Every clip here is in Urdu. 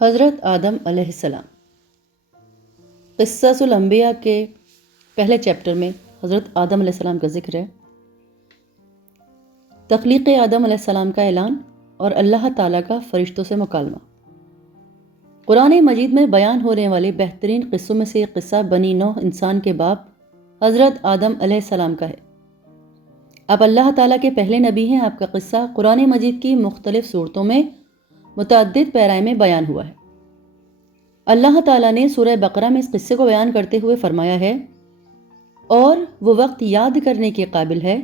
حضرت آدم علیہ السلام۔ قصص الانبیاء کے پہلے چیپٹر میں حضرت آدم علیہ السلام کا ذکر ہے۔ تخلیق آدم علیہ السلام کا اعلان اور اللہ تعالیٰ کا فرشتوں سے مکالمہ۔ قرآن مجید میں بیان ہونے والے بہترین قصوں میں سے ایک قصہ بنی نوح انسان کے باپ حضرت آدم علیہ السلام کا ہے۔ آپ اللہ تعالیٰ کے پہلے نبی ہیں۔ آپ کا قصہ قرآن مجید کی مختلف صورتوں میں متعدد پیرائے میں بیان ہوا ہے۔ اللہ تعالیٰ نے سورہ بقرہ میں اس قصے کو بیان کرتے ہوئے فرمایا ہے، اور وہ وقت یاد کرنے کے قابل ہے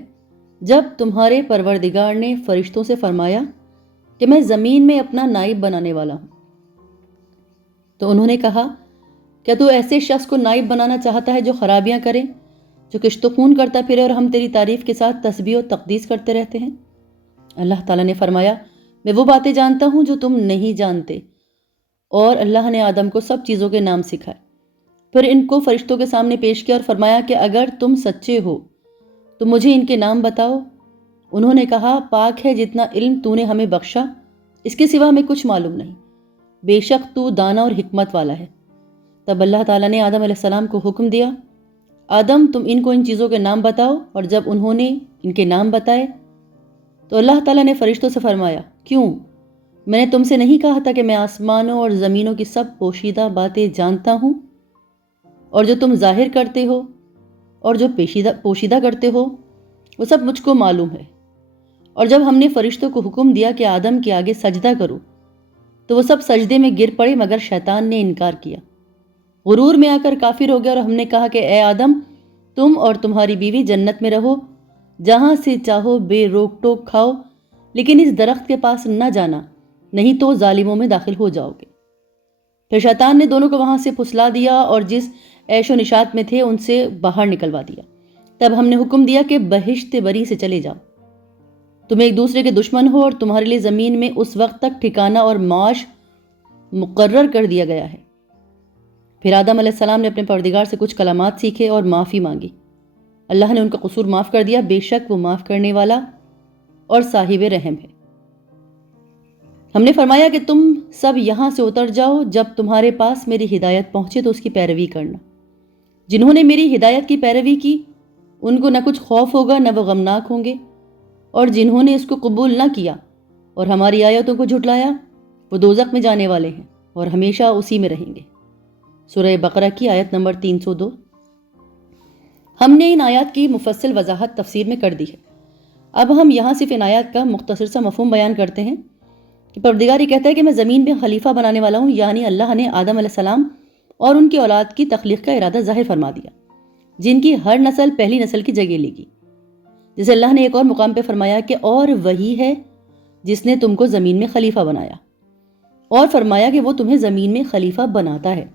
جب تمہارے پروردگار نے فرشتوں سے فرمایا کہ میں زمین میں اپنا نائب بنانے والا ہوں۔ تو انہوں نے کہا، کیا تو ایسے شخص کو نائب بنانا چاہتا ہے جو خرابیاں کرے، جو کشت و خون کرتا پھرے اور ہم تیری تعریف کے ساتھ تسبیح و تقدیس کرتے رہتے ہیں؟ اللہ تعالیٰ نے فرمایا، میں وہ باتیں جانتا ہوں جو تم نہیں جانتے۔ اور اللہ نے آدم کو سب چیزوں کے نام سکھائے، پھر ان کو فرشتوں کے سامنے پیش کیا اور فرمایا کہ اگر تم سچے ہو تو مجھے ان کے نام بتاؤ۔ انہوں نے کہا، پاک ہے جتنا علم تو نے ہمیں بخشا، اس کے سوا ہمیں کچھ معلوم نہیں، بے شک تو دانا اور حکمت والا ہے۔ تب اللہ تعالیٰ نے آدم علیہ السلام کو حکم دیا، آدم تم ان کو ان چیزوں کے نام بتاؤ۔ اور جب انہوں نے ان کے نام بتائے تو اللہ تعالیٰ نے فرشتوں سے فرمایا، کیوں؟ میں نے تم سے نہیں کہا تھا کہ میں آسمانوں اور زمینوں کی سب پوشیدہ باتیں جانتا ہوں، اور جو تم ظاہر کرتے ہو اور جو پوشیدہ کرتے ہو وہ سب مجھ کو معلوم ہے۔ اور جب ہم نے فرشتوں کو حکم دیا کہ آدم کے آگے سجدہ کرو تو وہ سب سجدے میں گر پڑے مگر شیطان نے انکار کیا، غرور میں آ کر کافر ہو گیا۔ اور ہم نے کہا کہ اے آدم، تم اور تمہاری بیوی جنت میں رہو، جہاں سے چاہو بے روک ٹوک کھاؤ، لیکن اس درخت کے پاس نہ جانا، نہیں تو ظالموں میں داخل ہو جاؤ گے۔ پھر شیطان نے دونوں کو وہاں سے پھسلا دیا اور جس عیش و نشاط میں تھے ان سے باہر نکلوا دیا۔ تب ہم نے حکم دیا کہ بہشت بری سے چلے جاؤ، تم ایک دوسرے کے دشمن ہو اور تمہارے لیے زمین میں اس وقت تک ٹھکانہ اور معاش مقرر کر دیا گیا ہے۔ پھر آدم علیہ السلام نے اپنے پروردگار سے کچھ کلمات سیکھے اور معافی مانگی۔ اللہ نے ان کا قصور معاف کر دیا، بے شک وہ معاف کرنے والا اور صاحب رحم ہے۔ ہم نے فرمایا کہ تم سب یہاں سے اتر جاؤ، جب تمہارے پاس میری ہدایت پہنچے تو اس کی پیروی کرنا۔ جنہوں نے میری ہدایت کی پیروی کی ان کو نہ کچھ خوف ہوگا نہ وہ غمناک ہوں گے، اور جنہوں نے اس کو قبول نہ کیا اور ہماری آیتوں کو جھٹلایا وہ دوزخ میں جانے والے ہیں اور ہمیشہ اسی میں رہیں گے۔ سورہ بقرہ کی آیت نمبر 302۔ ہم نے ان آیات کی مفصل وضاحت تفسیر میں کر دی ہے۔ اب ہم یہاں صرف ان آیات کا مختصر سا مفہوم بیان کرتے ہیں کہ پروردگار یہ کہتا ہے کہ میں زمین میں خلیفہ بنانے والا ہوں، یعنی اللہ نے آدم علیہ السلام اور ان کی اولاد کی تخلیق کا ارادہ ظاہر فرما دیا، جن کی ہر نسل پہلی نسل کی جگہ لے گی۔ جسے اللہ نے ایک اور مقام پہ فرمایا کہ اور وہی ہے جس نے تم کو زمین میں خلیفہ بنایا، اور فرمایا کہ وہ تمہیں زمین میں خلیفہ بناتا ہے،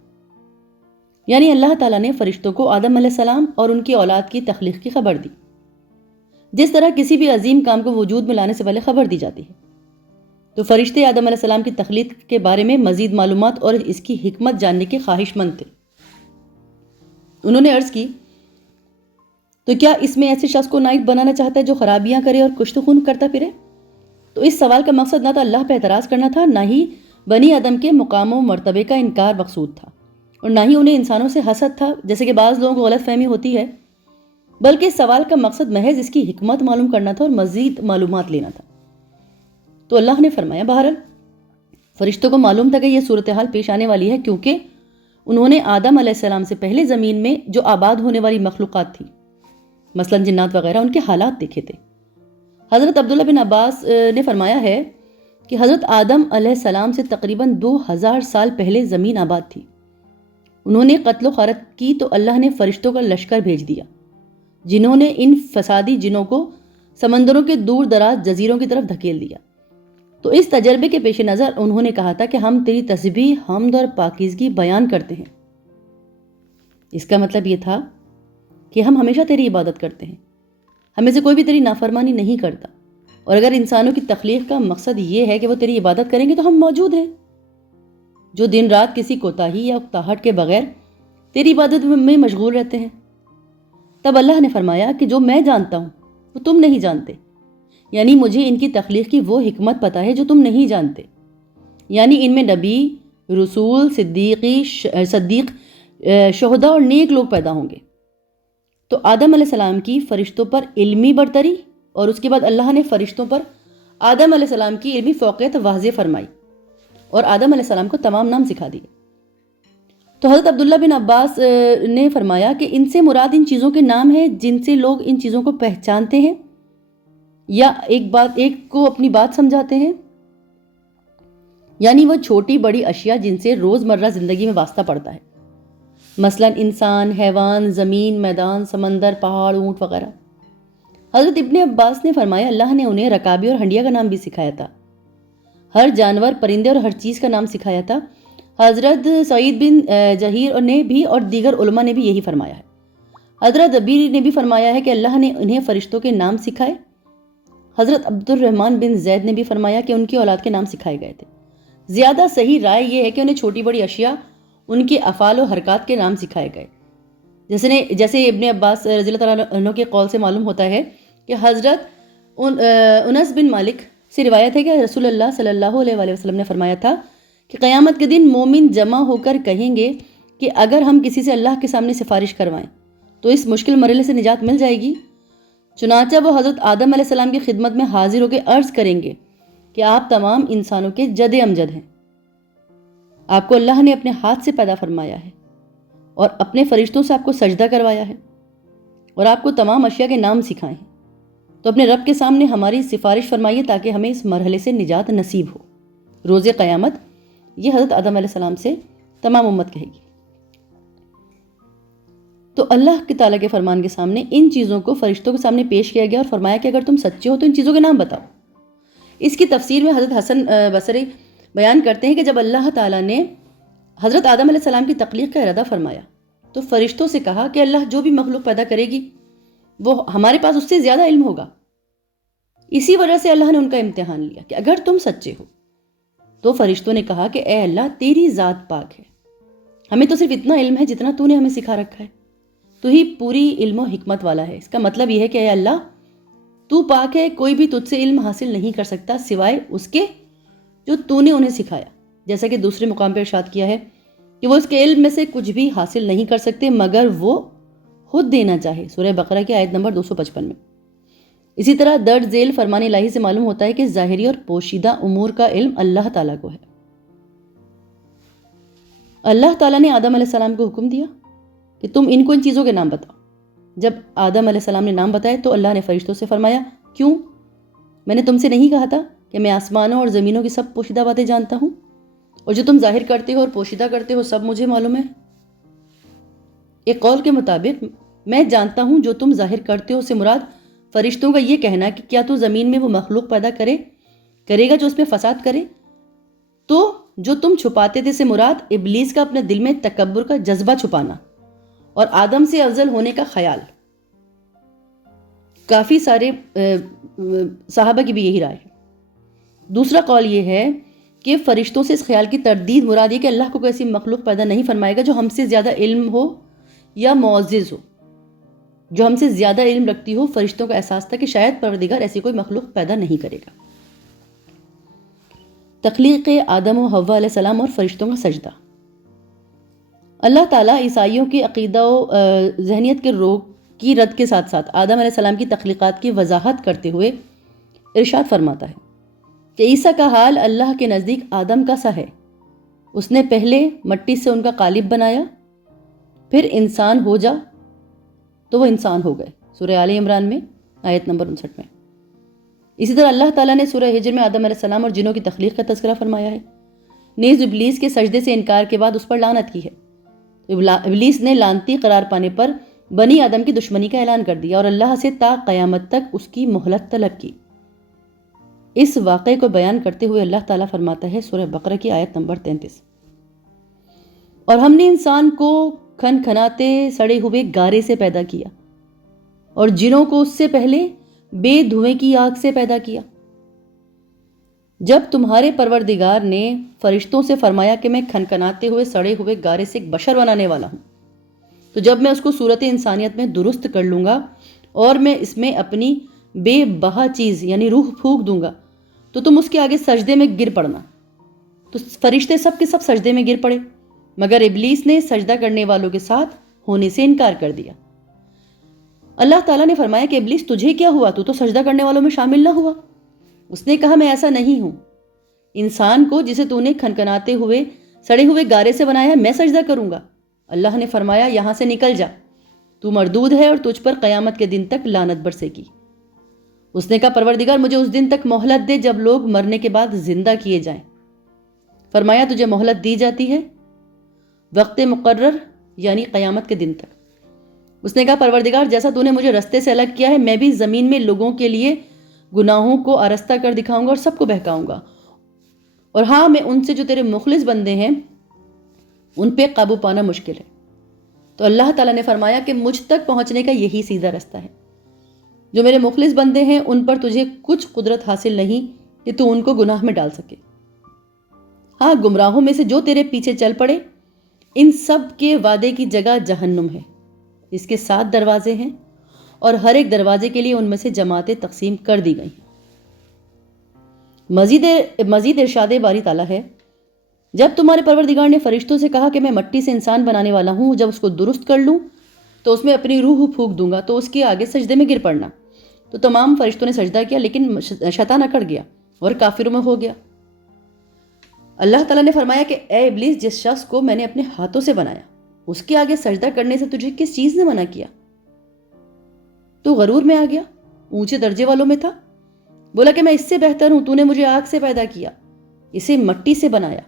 یعنی اللہ تعالیٰ نے فرشتوں کو آدم علیہ السلام اور ان کی اولاد کی تخلیق کی خبر دی، جس طرح کسی بھی عظیم کام کو وجود میں لانے سے پہلے خبر دی جاتی ہے۔ تو فرشتے آدم علیہ السلام کی تخلیق کے بارے میں مزید معلومات اور اس کی حکمت جاننے کے خواہش مند تھے۔ انہوں نے عرض کی، تو کیا اس میں ایسے شخص کو نائب بنانا چاہتا ہے جو خرابیاں کرے اور کشت و خون کرتا پھرے؟ تو اس سوال کا مقصد نہ تو اللہ پہ اعتراض کرنا تھا، نہ ہی بنی آدم کے مقام و مرتبے کا انکار مقصود تھا، اور نہ ہی انہیں انسانوں سے حسد تھا جیسے کہ بعض لوگوں کو غلط فہمی ہوتی ہے، بلکہ اس سوال کا مقصد محض اس کی حکمت معلوم کرنا تھا اور مزید معلومات لینا تھا۔ تو اللہ نے فرمایا، بہرحال فرشتوں کو معلوم تھا کہ یہ صورتحال پیش آنے والی ہے، کیونکہ انہوں نے آدم علیہ السلام سے پہلے زمین میں جو آباد ہونے والی مخلوقات تھی، مثلا جنات وغیرہ، ان کے حالات دیکھے تھے۔ حضرت عبداللہ بن عباس نے فرمایا ہے کہ حضرت آدم علیہ السلام سے تقریباً 2000 سال پہلے زمین آباد تھی۔ انہوں نے قتل و غارت کی تو اللہ نے فرشتوں کا لشکر بھیج دیا، جنہوں نے ان فسادی جنوں کو سمندروں کے دور دراز جزیروں کی طرف دھکیل دیا۔ تو اس تجربے کے پیش نظر انہوں نے کہا تھا کہ ہم تیری تسبیح، حمد اور پاکیزگی بیان کرتے ہیں۔ اس کا مطلب یہ تھا کہ ہم ہمیشہ تیری عبادت کرتے ہیں، ہمیں سے کوئی بھی تیری نافرمانی نہیں کرتا، اور اگر انسانوں کی تخلیق کا مقصد یہ ہے کہ وہ تیری عبادت کریں گے تو ہم موجود ہیں، جو دن رات کسی کوتاہی یا اکتاہٹ کے بغیر تیری عبادت میں مشغول رہتے ہیں۔ تب اللہ نے فرمایا کہ جو میں جانتا ہوں وہ تم نہیں جانتے، یعنی مجھے ان کی تخلیق کی وہ حکمت پتہ ہے جو تم نہیں جانتے، یعنی ان میں نبی، رسول، صدیق، شہداء اور نیک لوگ پیدا ہوں گے۔ تو آدم علیہ السلام کی فرشتوں پر علمی برتری، اور اس کے بعد اللہ نے فرشتوں پر آدم علیہ السلام کی علمی فوقیت واضح فرمائی اور آدم علیہ السلام کو تمام نام سکھا دیے۔ تو حضرت عبداللہ بن عباس نے فرمایا کہ ان سے مراد ان چیزوں کے نام ہیں جن سے لوگ ان چیزوں کو پہچانتے ہیں یا ایک کو اپنی بات سمجھاتے ہیں، یعنی وہ چھوٹی بڑی اشیاء جن سے روزمرہ زندگی میں واسطہ پڑتا ہے، مثلا انسان، حیوان، زمین، میدان، سمندر، پہاڑ، اونٹ وغیرہ۔ حضرت ابن عباس نے فرمایا اللہ نے انہیں رکابی اور ہنڈیا کا نام بھی سکھایا تھا، ہر جانور، پرندے اور ہر چیز کا نام سکھایا تھا۔ حضرت سعید بن جہیر نے بھی اور دیگر علماء نے بھی یہی فرمایا ہے۔ حضرت ابی نے بھی فرمایا ہے کہ اللہ نے انہیں فرشتوں کے نام سکھائے۔ حضرت عبد الرحمن بن زید نے بھی فرمایا کہ ان کی اولاد کے نام سکھائے گئے تھے۔ زیادہ صحیح رائے یہ ہے کہ انہیں چھوٹی بڑی اشیاء، ان کے افعال و حرکات کے نام سکھائے گئے، جیسے ابن عباس رضی اللہ تعالیٰ عنہ کے قول سے معلوم ہوتا ہے کہ حضرت انس بن مالک سے روایت ہے کہ رسول اللہ صلی اللہ علیہ وآلہ وسلم نے فرمایا تھا کہ قیامت کے دن مومن جمع ہو کر کہیں گے کہ اگر ہم کسی سے اللہ کے سامنے سفارش کروائیں تو اس مشکل مرحلے سے نجات مل جائے گی۔ چنانچہ وہ حضرت آدم علیہ السلام کی خدمت میں حاضر ہو کے عرض کریں گے کہ آپ تمام انسانوں کے جد امجد ہیں، آپ کو اللہ نے اپنے ہاتھ سے پیدا فرمایا ہے اور اپنے فرشتوں سے آپ کو سجدہ کروایا ہے اور آپ کو تمام اشیاء کے نام سکھائے ہیں، تو اپنے رب کے سامنے ہماری سفارش فرمائیے تاکہ ہمیں اس مرحلے سے نجات نصیب ہو۔ روز قیامت یہ حضرت آدم علیہ السلام سے تمام امت کہے گی۔ تو اللہ کی تعالیٰ کے فرمان کے سامنے ان چیزوں کو فرشتوں کے سامنے پیش کیا گیا اور فرمایا کہ اگر تم سچے ہو تو ان چیزوں کے نام بتاؤ۔ اس کی تفسیر میں حضرت حسن بصری بیان کرتے ہیں کہ جب اللہ تعالیٰ نے حضرت آدم علیہ السلام کی تخلیق کا ارادہ فرمایا تو فرشتوں سے کہا کہ اللہ جو بھی مخلوق پیدا کرے گی وہ ہمارے پاس اس سے زیادہ علم ہوگا۔ اسی وجہ سے اللہ نے ان کا امتحان لیا کہ اگر تم سچے ہو تو فرشتوں نے کہا کہ اے اللہ تیری ذات پاک ہے، ہمیں تو صرف اتنا علم ہے جتنا تو نے ہمیں سکھا رکھا ہے، تو ہی پوری علم و حکمت والا ہے۔ اس کا مطلب یہ ہے کہ اے اللہ تو پاک ہے، کوئی بھی تجھ سے علم حاصل نہیں کر سکتا سوائے اس کے جو تو نے انہیں سکھایا، جیسا کہ دوسرے مقام پر ارشاد کیا ہے کہ وہ اس کے علم میں سے کچھ بھی حاصل نہیں کر سکتے مگر وہ خود دینا چاہے، سورہ بقرہ کی آیت نمبر 255 میں۔ اسی طرح درج ذیل فرمان الہی سے معلوم ہوتا ہے کہ ظاہری اور پوشیدہ امور کا علم اللہ تعالیٰ کو ہے۔ اللہ تعالیٰ نے آدم علیہ السلام کو حکم دیا کہ تم ان کو ان چیزوں کے نام بتاؤ۔ جب آدم علیہ السلام نے نام بتائے تو اللہ نے فرشتوں سے فرمایا کیوں؟ میں نے تم سے نہیں کہا تھا کہ میں آسمانوں اور زمینوں کی سب پوشیدہ باتیں جانتا ہوں، اور جو تم ظاہر کرتے ہو اور پوشیدہ کرتے ہو سب مجھے معلوم ہے۔ ایک قول کے مطابق میں جانتا ہوں جو تم ظاہر کرتے ہو سے مراد فرشتوں کا یہ کہنا کہ کیا تو زمین میں وہ مخلوق پیدا کرے گا جو اس میں فساد کرے، تو جو تم چھپاتے تھے سے مراد ابلیس کا اپنے دل میں تکبر کا جذبہ چھپانا اور آدم سے افضل ہونے کا خیال۔ کافی سارے صحابہ کی بھی یہی رائے ہے۔ دوسرا قول یہ ہے کہ فرشتوں سے اس خیال کی تردید مراد یہ کہ اللہ کو کوئی ایسی مخلوق پیدا نہیں فرمائے گا جو ہم سے زیادہ علم ہو یا معزز ہو، جو ہم سے زیادہ علم رکھتی ہو۔ فرشتوں کا احساس تھا کہ شاید پروردگار ایسی کوئی مخلوق پیدا نہیں کرے گا۔ تخلیق آدم و حوا علیہ السلام اور فرشتوں کا سجدہ۔ اللہ تعالیٰ عیسائیوں کی عقیدہ و ذہنیت کے روگ کی رد کے ساتھ ساتھ آدم علیہ السلام کی تخلیقات کی وضاحت کرتے ہوئے ارشاد فرماتا ہے کہ عیسیٰ کا حال اللہ کے نزدیک آدم کا سا ہے، اس نے پہلے مٹی سے ان کا قالب بنایا، پھر انسان ہو جا تو وہ انسان ہو گئے، سورہ آل عمران میں آیت نمبر 59 میں۔ اسی طرح اللہ تعالیٰ نے سورہ ہجر میں آدم علیہ السلام اور جنوں کی تخلیق کا تذکرہ فرمایا ہے۔ نیز ابلیس کے سجدے سے انکار کے بعد اس پر لعنت کی ہے۔ ابلیس نے لعنتی قرار پانے پر بنی آدم کی دشمنی کا اعلان کر دیا اور اللہ سے تا قیامت تک اس کی مہلت طلب کی۔ اس واقعے کو بیان کرتے ہوئے اللہ تعالیٰ فرماتا ہے سورہ بقرہ کی آیت نمبر 33، اور ہم نے انسان کو کھن کھناتے سڑے ہوئے گارے سے پیدا کیا اور جنوں کو اس سے پہلے بے دھوئیں کی آگ سے پیدا کیا۔ جب تمہارے پروردگار نے فرشتوں سے فرمایا کہ میں کھنکھناتے ہوئے سڑے ہوئے گارے سے ایک بشر بنانے والا ہوں، تو جب میں اس کو صورت انسانیت میں درست کر لوں گا اور میں اس میں اپنی بے بہا چیز یعنی روح پھونک دوں گا تو تم اس کے آگے سجدے میں گر پڑنا۔ تو فرشتے سب کے سب سجدے میں گر پڑے، مگر ابلیس نے سجدہ کرنے والوں کے ساتھ ہونے سے انکار کر دیا۔ اللہ تعالیٰ نے فرمایا کہ ابلیس تجھے کیا ہوا، تو سجدہ کرنے والوں میں شامل نہ ہوا؟ اس نے کہا میں ایسا نہیں ہوں، انسان کو جسے تو نے کھنکھناتے ہوئے سڑے ہوئے گارے سے بنایا میں سجدہ کروں گا؟ اللہ نے فرمایا یہاں سے نکل جا، تو مردود ہے اور تجھ پر قیامت کے دن تک لعنت برسے گی۔ اس نے کہا پروردگار مجھے اس دن تک مہلت دے جب لوگ مرنے کے بعد زندہ کیے جائیں۔ فرمایا تجھے مہلت دی جاتی ہے وقت مقرر یعنی قیامت کے دن تک۔ اس نے کہا پروردگار جیسا تو نے مجھے رستے سے الگ کیا ہے میں بھی زمین میں لوگوں کے لیے گناہوں کو آرستہ کر دکھاؤں گا اور سب کو بہکاؤں گا، اور ہاں میں ان سے جو تیرے مخلص بندے ہیں ان پہ قابو پانا مشکل ہے۔ تو اللہ تعالیٰ نے فرمایا کہ مجھ تک پہنچنے کا یہی سیدھا رستہ ہے، جو میرے مخلص بندے ہیں ان پر تجھے کچھ قدرت حاصل نہیں کہ تو ان کو گناہ میں ڈال سکے۔ ہاں گمراہوں میں سے جو تیرے پیچھے چل پڑے ان سب کے وعدے کی جگہ جہنم ہے، اس کے 7 دروازے ہیں اور ہر ایک دروازے کے لیے ان میں سے جماعتیں تقسیم کر دی گئی ہیں۔ مزید ارشاد باری تعالیٰ ہے جب تمہارے پروردگار نے فرشتوں سے کہا کہ میں مٹی سے انسان بنانے والا ہوں، جب اس کو درست کر لوں تو اس میں اپنی روح پھونک دوں گا، تو اس کے آگے سجدے میں گر پڑنا۔ تو تمام فرشتوں نے سجدہ کیا لیکن شیطان اکڑ گیا اور کافروں میں ہو گیا۔ اللہ تعالیٰ نے فرمایا کہ اے ابلیس جس شخص کو میں نے اپنے ہاتھوں سے بنایا اس کے آگے سجدہ کرنے سے تجھے کس چیز نے منع کیا؟ تو غرور میں آ گیا، اونچے درجے والوں میں تھا، بولا کہ میں اس سے بہتر ہوں، تو نے مجھے آگ سے پیدا کیا، اسے مٹی سے بنایا۔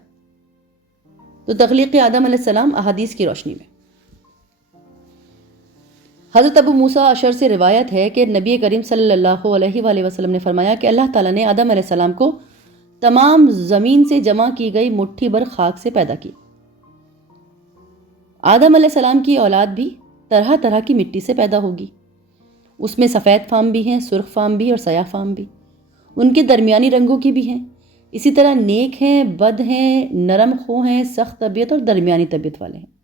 تو تخلیق آدم علیہ السلام احادیث کی روشنی میں حضرت ابو موسیٰ اشعری سے روایت ہے کہ نبی کریم صلی اللہ علیہ وآلہ وسلم نے فرمایا کہ اللہ تعالیٰ نے آدم علیہ السلام کو تمام زمین سے جمع کی گئی مٹھی بھر خاک سے پیدا کی۔ آدم علیہ السلام کی اولاد بھی طرح طرح کی مٹی سے پیدا ہوگی، اس میں سفید فام بھی ہیں، سرخ فام بھی اور سیاہ فام بھی، ان کے درمیانی رنگوں کی بھی ہیں، اسی طرح نیک ہیں، بد ہیں، نرم خو ہیں، سخت طبیعت اور درمیانی طبیعت والے ہیں۔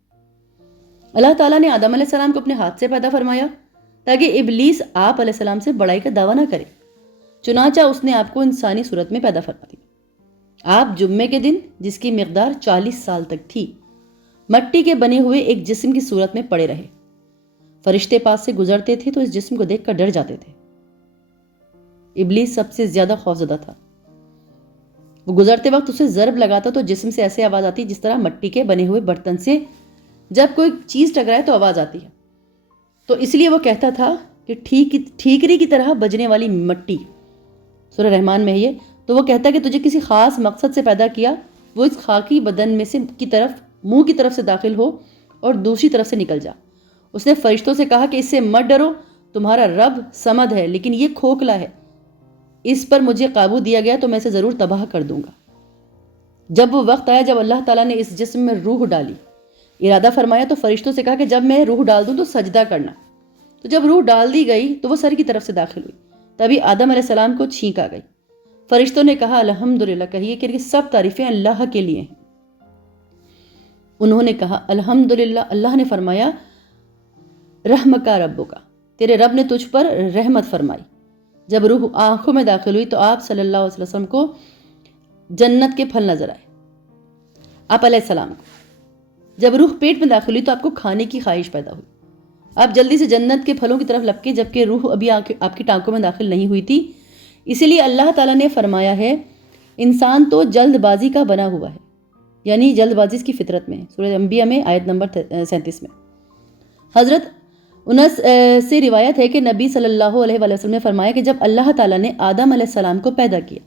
اللہ تعالیٰ نے آدم علیہ السلام کو اپنے ہاتھ سے پیدا فرمایا تاکہ ابلیس آپ علیہ السلام سے بڑائی کا دعویٰ نہ کرے، چنانچہ اس نے آپ کو انسانی صورت میں پیدا فرما دی۔ آپ جمعے کے دن جس کی مقدار 40 سال تک تھی مٹی کے بنے ہوئے ایک جسم کی صورت میں پڑے رہے، فرشتے پاس سے گزرتے تھے تو اس جسم کو دیکھ کر ڈر جاتے تھے۔ ابلیس سب سے زیادہ خوفزدہ تھا، وہ گزرتے وقت اسے ضرب لگاتا تو جسم سے ایسے آواز آتی جس طرح مٹی کے بنے ہوئے برتن سے جب کوئی چیز ٹکرائے تو آواز آتی ہے، تو اس لیے وہ کہتا تھا کہ ٹھیکری کی طرح بجنے والی مٹی، سورہ رحمان میں یہ، تو وہ کہتا کہ تجھے کسی خاص مقصد سے پیدا کیا، وہ اس خاکی بدن میں سے منہ کی طرف سے داخل ہو اور دوسری طرف سے نکل جا۔ اس نے فرشتوں سے کہا کہ اس سے مت ڈرو، تمہارا رب صمد ہے لیکن یہ کھوکھلا ہے، اس پر مجھے قابو دیا گیا تو میں اسے ضرور تباہ کر دوں گا۔ جب وہ وقت آیا جب اللہ تعالیٰ نے اس جسم میں روح ڈالی، ارادہ فرمایا تو فرشتوں سے کہا کہ جب میں روح ڈال دوں تو سجدہ کرنا۔ تو جب روح ڈال دی گئی تو وہ سر کی طرف سے داخل ہوئی، تبھی آدم علیہ السلام کو چھینک آ گئی۔ فرشتوں نے کہا الحمدللہ، کہیے کہ سب تعریفیں اللہ کے لیے ہیں۔ انہوں نے کہا الحمدللہ۔ اللہ نے فرمایا رحمک ربک، تیرے رب نے تجھ پر رحمت فرمائی۔ جب روح آنکھوں میں داخل ہوئی تو آپ صلی اللہ علیہ وسلم کو جنت کے پھل نظر آئے۔ آپ علیہ السلام کو جب روح پیٹ میں داخل ہوئی تو آپ کو کھانے کی خواہش پیدا ہوئی، آپ جلدی سے جنت کے پھلوں کی طرف لپکے جبکہ روح ابھی آپ کی ٹانکوں میں داخل نہیں ہوئی تھی۔ اسی لیے اللہ تعالیٰ نے فرمایا ہے انسان تو جلد بازی کا بنا ہوا ہے، یعنی جلد بازی اس کی فطرت میں ہے، سورہ انبیاء میں آیت نمبر 37 میں۔ حضرت انس سے روایت ہے کہ نبی صلی اللہ علیہ وآلہ وسلم نے فرمایا کہ جب اللہ تعالیٰ نے آدم علیہ السلام کو پیدا کیا،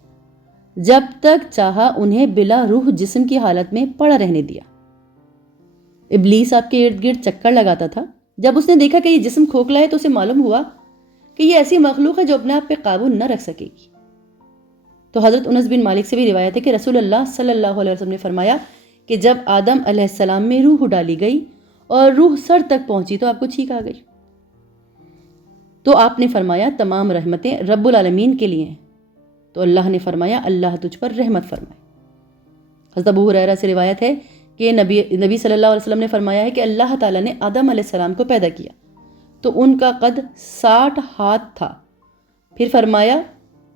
جب تک چاہا انہیں بلا روح جسم کی حالت میں پڑا رہنے دیا۔ ابلیس آپ کے ارد گرد چکر لگاتا تھا، جب اس نے دیکھا کہ یہ جسم کھوکھلا ہے تو اسے معلوم ہوا کہ یہ ایسی مخلوق ہے جو اپنے آپ پہ قابو نہ رکھ سکے گی۔ تو حضرت انس بن مالک سے بھی روایت ہے کہ رسول اللہ صلی اللہ علیہ وسلم نے فرمایا کہ جب آدم علیہ السلام میں روح ڈالی گئی اور روح سر تک پہنچی تو آپ کو چھینک آ گئی، تو آپ نے فرمایا تمام رحمتیں رب العالمین کے لیے ہیں، تو اللہ نے فرمایا اللہ تجھ پر رحمت فرمائے۔ حضرت ابو ہریرہ سے روایت ہے کہ نبی صلی اللہ علیہ وسلم نے فرمایا ہے کہ اللہ تعالیٰ نے آدم علیہ السلام کو پیدا کیا تو ان کا قد 60 ہاتھ تھا، پھر فرمایا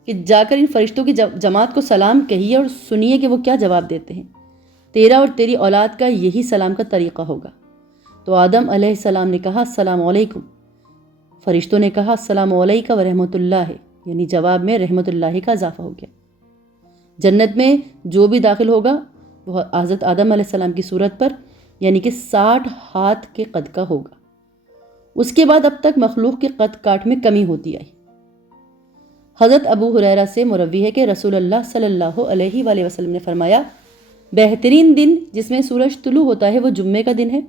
کہ جا کر ان فرشتوں کی جماعت کو سلام کہیے اور سنیے کہ وہ کیا جواب دیتے ہیں۔ تیرا اور تیری اولاد کا یہی سلام کا طریقہ ہوگا۔ تو آدم علیہ السلام نے کہا السلام علیکم۔ فرشتوں نے کہا السلام علیکم ورحمۃ اللہ، یعنی جواب میں رحمۃ اللہ کا اضافہ ہو گیا۔ جنت میں جو بھی داخل ہوگا وہ حضرت آدم علیہ السلام کی صورت پر، یعنی کہ 60 ہاتھ کے قد کا ہوگا۔ اس کے بعد اب تک مخلوق کے قد کاٹ میں کمی ہوتی آئی۔ حضرت ابو ہریرہ سے مروی ہے کہ رسول اللہ صلی اللہ علیہ وآلہ وسلم نے فرمایا، بہترین دن جس میں سورج طلوع ہوتا ہے وہ جمعے کا دن ہے۔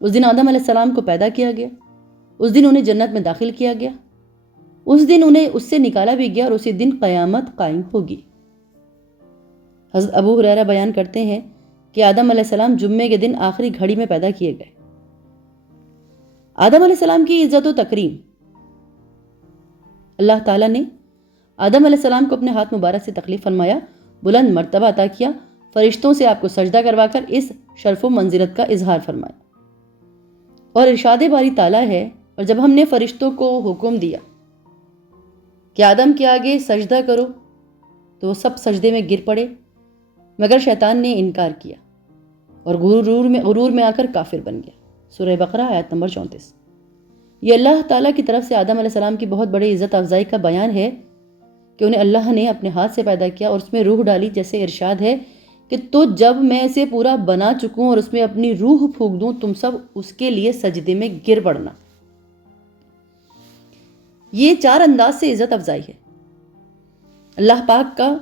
اس دن آدم علیہ السلام کو پیدا کیا گیا، اس دن انہیں جنت میں داخل کیا گیا، اس دن انہیں اس سے نکالا بھی گیا اور اسی دن قیامت قائم ہوگی۔ حضرت ابو ہریرہ بیان کرتے ہیں کہ آدم علیہ السلام جمعے کے دن آخری گھڑی میں پیدا کیے گئے۔ آدم علیہ السلام کی عزت و تکریم، اللہ تعالیٰ نے آدم علیہ السلام کو اپنے ہاتھ مبارک سے تخلیق فرمایا، بلند مرتبہ عطا کیا، فرشتوں سے آپ کو سجدہ کروا کر اس شرف و منزلت کا اظہار فرمایا۔ اور ارشاد باری تعالیٰ ہے، اور جب ہم نے فرشتوں کو حکم دیا کہ آدم کے آگے سجدہ کرو تو وہ سب سجدے میں گر پڑے مگر شیطان نے انکار کیا اور غرور میں آ کر کافر بن گیا۔ سورہ بقرہ آیت نمبر 34۔ یہ اللہ تعالیٰ کی طرف سے آدم علیہ السلام کی بہت بڑی عزت افزائی کا بیان ہے کہ انہیں اللہ نے اپنے ہاتھ سے پیدا کیا اور اس میں روح ڈالی، جیسے ارشاد ہے کہ تو جب میں اسے پورا بنا چکوں اور اس میں اپنی روح پھونک دوں تم سب اس کے لیے سجدے میں گر پڑنا۔ یہ 4 انداز سے عزت افزائی ہے۔ اللہ پاک کا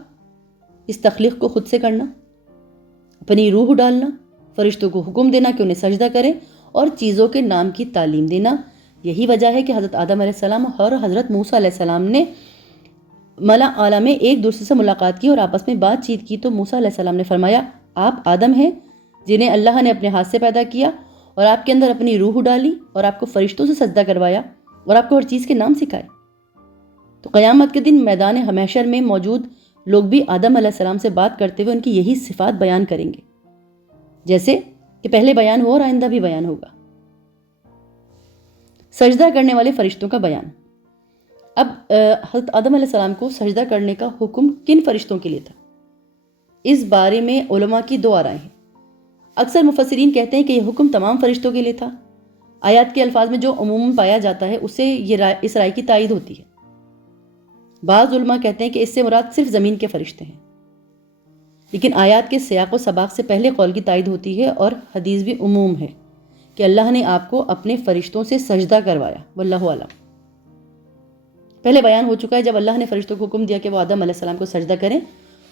اس تخلیق کو خود سے کرنا، اپنی روح ڈالنا، فرشتوں کو حکم دینا کہ انہیں سجدہ کریں اور چیزوں کے نام کی تعلیم دینا۔ یہی وجہ ہے کہ حضرت آدم علیہ السلام اور حضرت موسیٰ علیہ السلام نے ملا اعلیٰ میں ایک دوسرے سے ملاقات کی اور آپس میں بات چیت کی، تو موسیٰ علیہ السلام نے فرمایا، آپ آدم ہیں جنہیں اللہ نے اپنے ہاتھ سے پیدا کیا اور آپ کے اندر اپنی روح ڈالی اور آپ کو فرشتوں سے سجدہ کروایا اور آپ کو ہر چیز کے نام سکھائے۔ تو قیامت کے دن میدان محشر میں موجود لوگ بھی آدم علیہ السلام سے بات کرتے ہوئے ان کی یہی صفات بیان کریں گے، جیسے کہ پہلے بیان ہوا اور آئندہ بھی بیان ہوگا۔ سجدہ کرنے والے فرشتوں کا بیان۔ اب حضرت آدم علیہ السلام کو سجدہ کرنے کا حکم کن فرشتوں کے لیے تھا؟ اس بارے میں علماء کی 2 رائے ہیں۔ اکثر مفسرین کہتے ہیں کہ یہ حکم تمام فرشتوں کے لیے تھا۔ آیات کے الفاظ میں جو عموماً پایا جاتا ہے اس سے اس رائے کی تائید ہوتی ہے۔ بعض علماء کہتے ہیں کہ اس سے مراد صرف زمین کے فرشتے ہیں، لیکن آیات کے سیاق و سباق سے پہلے قول کی تائید ہوتی ہے اور حدیث بھی عموم ہے کہ اللہ نے آپ کو اپنے فرشتوں سے سجدہ کروایا، واللہ اعلم۔ پہلے بیان ہو چکا ہے جب اللہ نے فرشتوں کو حکم دیا کہ وہ آدم علیہ السلام کو سجدہ کریں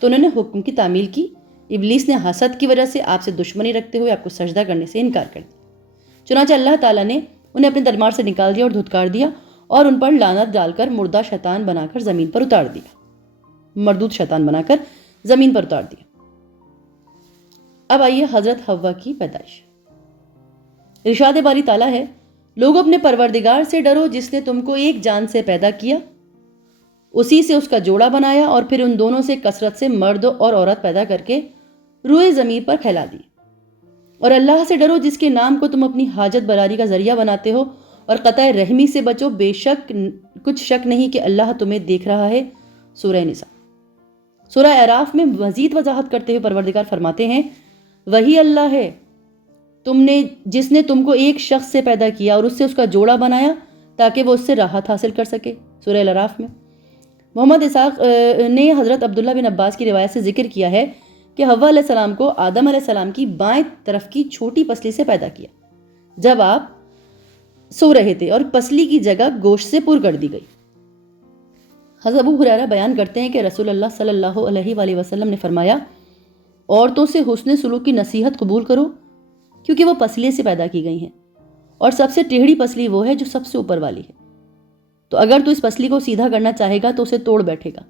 تو انہوں نے حکم کی تعمیل کی۔ ابلیس نے حسد کی وجہ سے آپ سے دشمنی رکھتے ہوئے آپ کو سجدہ کرنے سے انکار کر دیا، چنانچہ اللہ تعالیٰ نے انہیں اپنے دربار سے نکال دیا اور دھتکار دیا اور ان پر لعنت ڈال کر مردہ شیطان بنا کر زمین پر اتار دیا، مردود شیطان بنا کر زمین پر اتار دیا۔ اب آئیے حضرت حوا کی پیدائش۔ ارشاد باری تعالیٰ ہے، لوگوں اپنے پروردگار سے ڈرو جس نے تم کو ایک جان سے پیدا کیا، اسی سے اس کا جوڑا بنایا اور پھر ان دونوں سے کثرت سے مرد اور عورت پیدا کر کے روئے زمین پر پھیلا دی۔ اور اللہ سے ڈرو جس کے نام کو تم اپنی حاجت براری کا ذریعہ بناتے ہو، اور قطع رحمی سے بچو، بے شک کچھ شک نہیں کہ اللہ تمہیں دیکھ رہا ہے۔ سورہ نساء۔ سورہ اعراف میں مزید وضاحت کرتے ہوئے پروردگار فرماتے ہیں، وہی اللہ ہے جس نے تم کو ایک شخص سے پیدا کیا اور اس سے اس کا جوڑا بنایا تاکہ وہ اس سے راحت حاصل کر سکے۔ سورہ الاعراف میں محمد اسحاق نے حضرت عبداللہ بن عباس کی روایت سے ذکر کیا ہے کہ حوا علیہ السلام کو آدم علیہ السلام کی بائیں طرف کی چھوٹی پسلی سے پیدا کیا جب آپ سو رہے تھے، اور پسلی کی جگہ گوشت سے پر کر دی گئی۔ حضرت ابو ہریرہ بیان کرتے ہیں کہ رسول اللہ صلی اللہ علیہ وآلہ وسلم نے فرمایا، عورتوں سے حسن سلوک کی نصیحت قبول کرو کیونکہ وہ پسلیے سے پیدا کی گئی ہیں، اور سب سے ٹیڑھی پسلی وہ ہے جو سب سے اوپر والی ہے۔ تو اگر تو اس پسلی کو سیدھا کرنا چاہے گا تو اسے توڑ بیٹھے گا،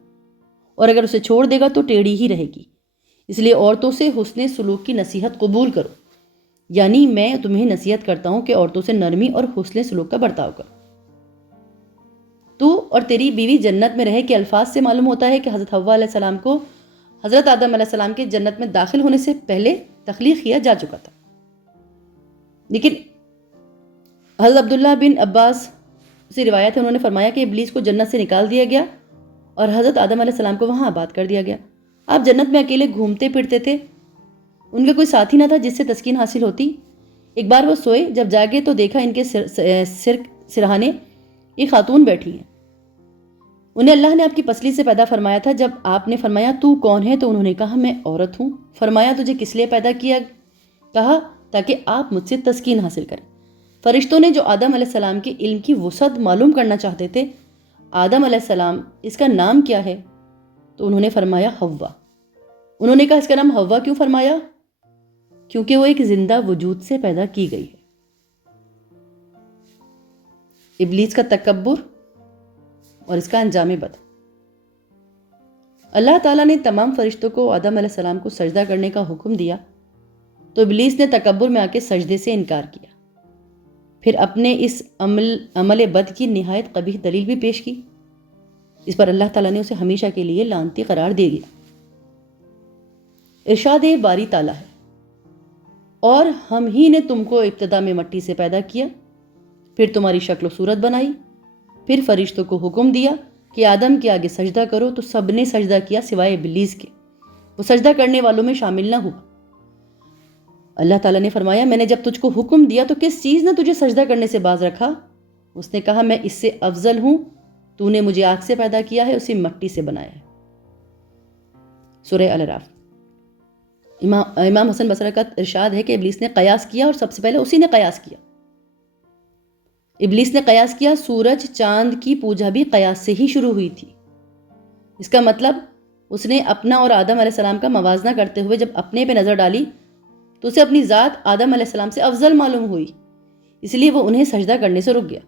اور اگر اسے چھوڑ دے گا تو ٹیڑھی ہی رہے گی۔ اس لیے عورتوں سے حسن سلوک کی نصیحت قبول کرو، یعنی میں تمہیں نصیحت کرتا ہوں کہ عورتوں سے نرمی اور حسن سلوک کا برتاؤ کرو۔ تو اور تیری بیوی جنت میں رہے کے الفاظ سے معلوم ہوتا ہے کہ حضرت حوا علیہ السلام کو حضرت آدم علیہ السلام کے جنت میں داخل ہونے سے پہلے تخلیق کیا جا چکا تھا۔ لیکن حضرت عبداللہ بن عباس سے روایت ہے، انہوں نے فرمایا کہ ابلیس کو جنت سے نکال دیا گیا اور حضرت آدم علیہ السلام کو وہاں آباد کر دیا گیا۔ آپ جنت میں اکیلے گھومتے پھرتے تھے، ان کا کوئی ساتھی نہ تھا جس سے تسکین حاصل ہوتی۔ ایک بار وہ سوئے، جب جاگے تو دیکھا ان کے سرہانے یہ خاتون بیٹھی ہیں۔ انہیں اللہ نے آپ کی پسلی سے پیدا فرمایا تھا۔ جب آپ نے فرمایا تو کون ہے تو انہوں نے کہا میں عورت ہوں۔ فرمایا تجھے کس لیے پیدا کیا؟ کہا تاکہ آپ مجھ سے تسکین حاصل کریں۔ فرشتوں نے جو آدم علیہ السلام کے علم کی وسعت معلوم کرنا چاہتے تھے، آدم علیہ السلام اس کا نام کیا ہے؟ تو انہوں نے فرمایا حوا۔ انہوں نے کہا اس کا نام حوا کیوں فرمایا؟ کیونکہ وہ ایک زندہ وجود سے پیدا کی گئی ہے۔ ابلیس کا تکبر اور اس کا انجام بد۔ اللہ تعالیٰ نے تمام فرشتوں کو آدم علیہ السلام کو سجدہ کرنے کا حکم دیا تو ابلیس نے تکبر میں آ کے سجدے سے انکار کیا، پھر اپنے اس عمل بد کی نہایت قبیح دلیل بھی پیش کی۔ اس پر اللہ تعالیٰ نے اسے ہمیشہ کے لیے لعنتی قرار دے دیا۔ ارشاد باری تعالیٰ ہے، اور ہم ہی نے تم کو ابتدا میں مٹی سے پیدا کیا، پھر تمہاری شکل و صورت بنائی، پھر فرشتوں کو حکم دیا کہ آدم کے آگے سجدہ کرو تو سب نے سجدہ کیا سوائے ابلیس کے، وہ سجدہ کرنے والوں میں شامل نہ ہوا۔ اللہ تعالیٰ نے فرمایا میں نے جب تجھ کو حکم دیا تو کس چیز نے تجھے سجدہ کرنے سے باز رکھا؟ اس نے کہا میں اس سے افضل ہوں، تو نے مجھے آگ سے پیدا کیا ہے، اسی مٹی سے بنایا ہے۔ سورہ الاعراف۔ امام حسن بصری کا ارشاد ہے کہ ابلیس نے قیاس کیا، اور سب سے پہلے اسی نے قیاس کیا۔ ابلیس نے قیاس کیا، سورج چاند کی پوجا بھی قیاس سے ہی شروع ہوئی تھی۔ اس کا مطلب اس نے اپنا اور آدم علیہ السلام کا موازنہ کرتے ہوئے جب اپنے پہ نظر ڈالی تو اسے اپنی ذات آدم علیہ السلام سے افضل معلوم ہوئی، اس لیے وہ انہیں سجدہ کرنے سے رک گیا،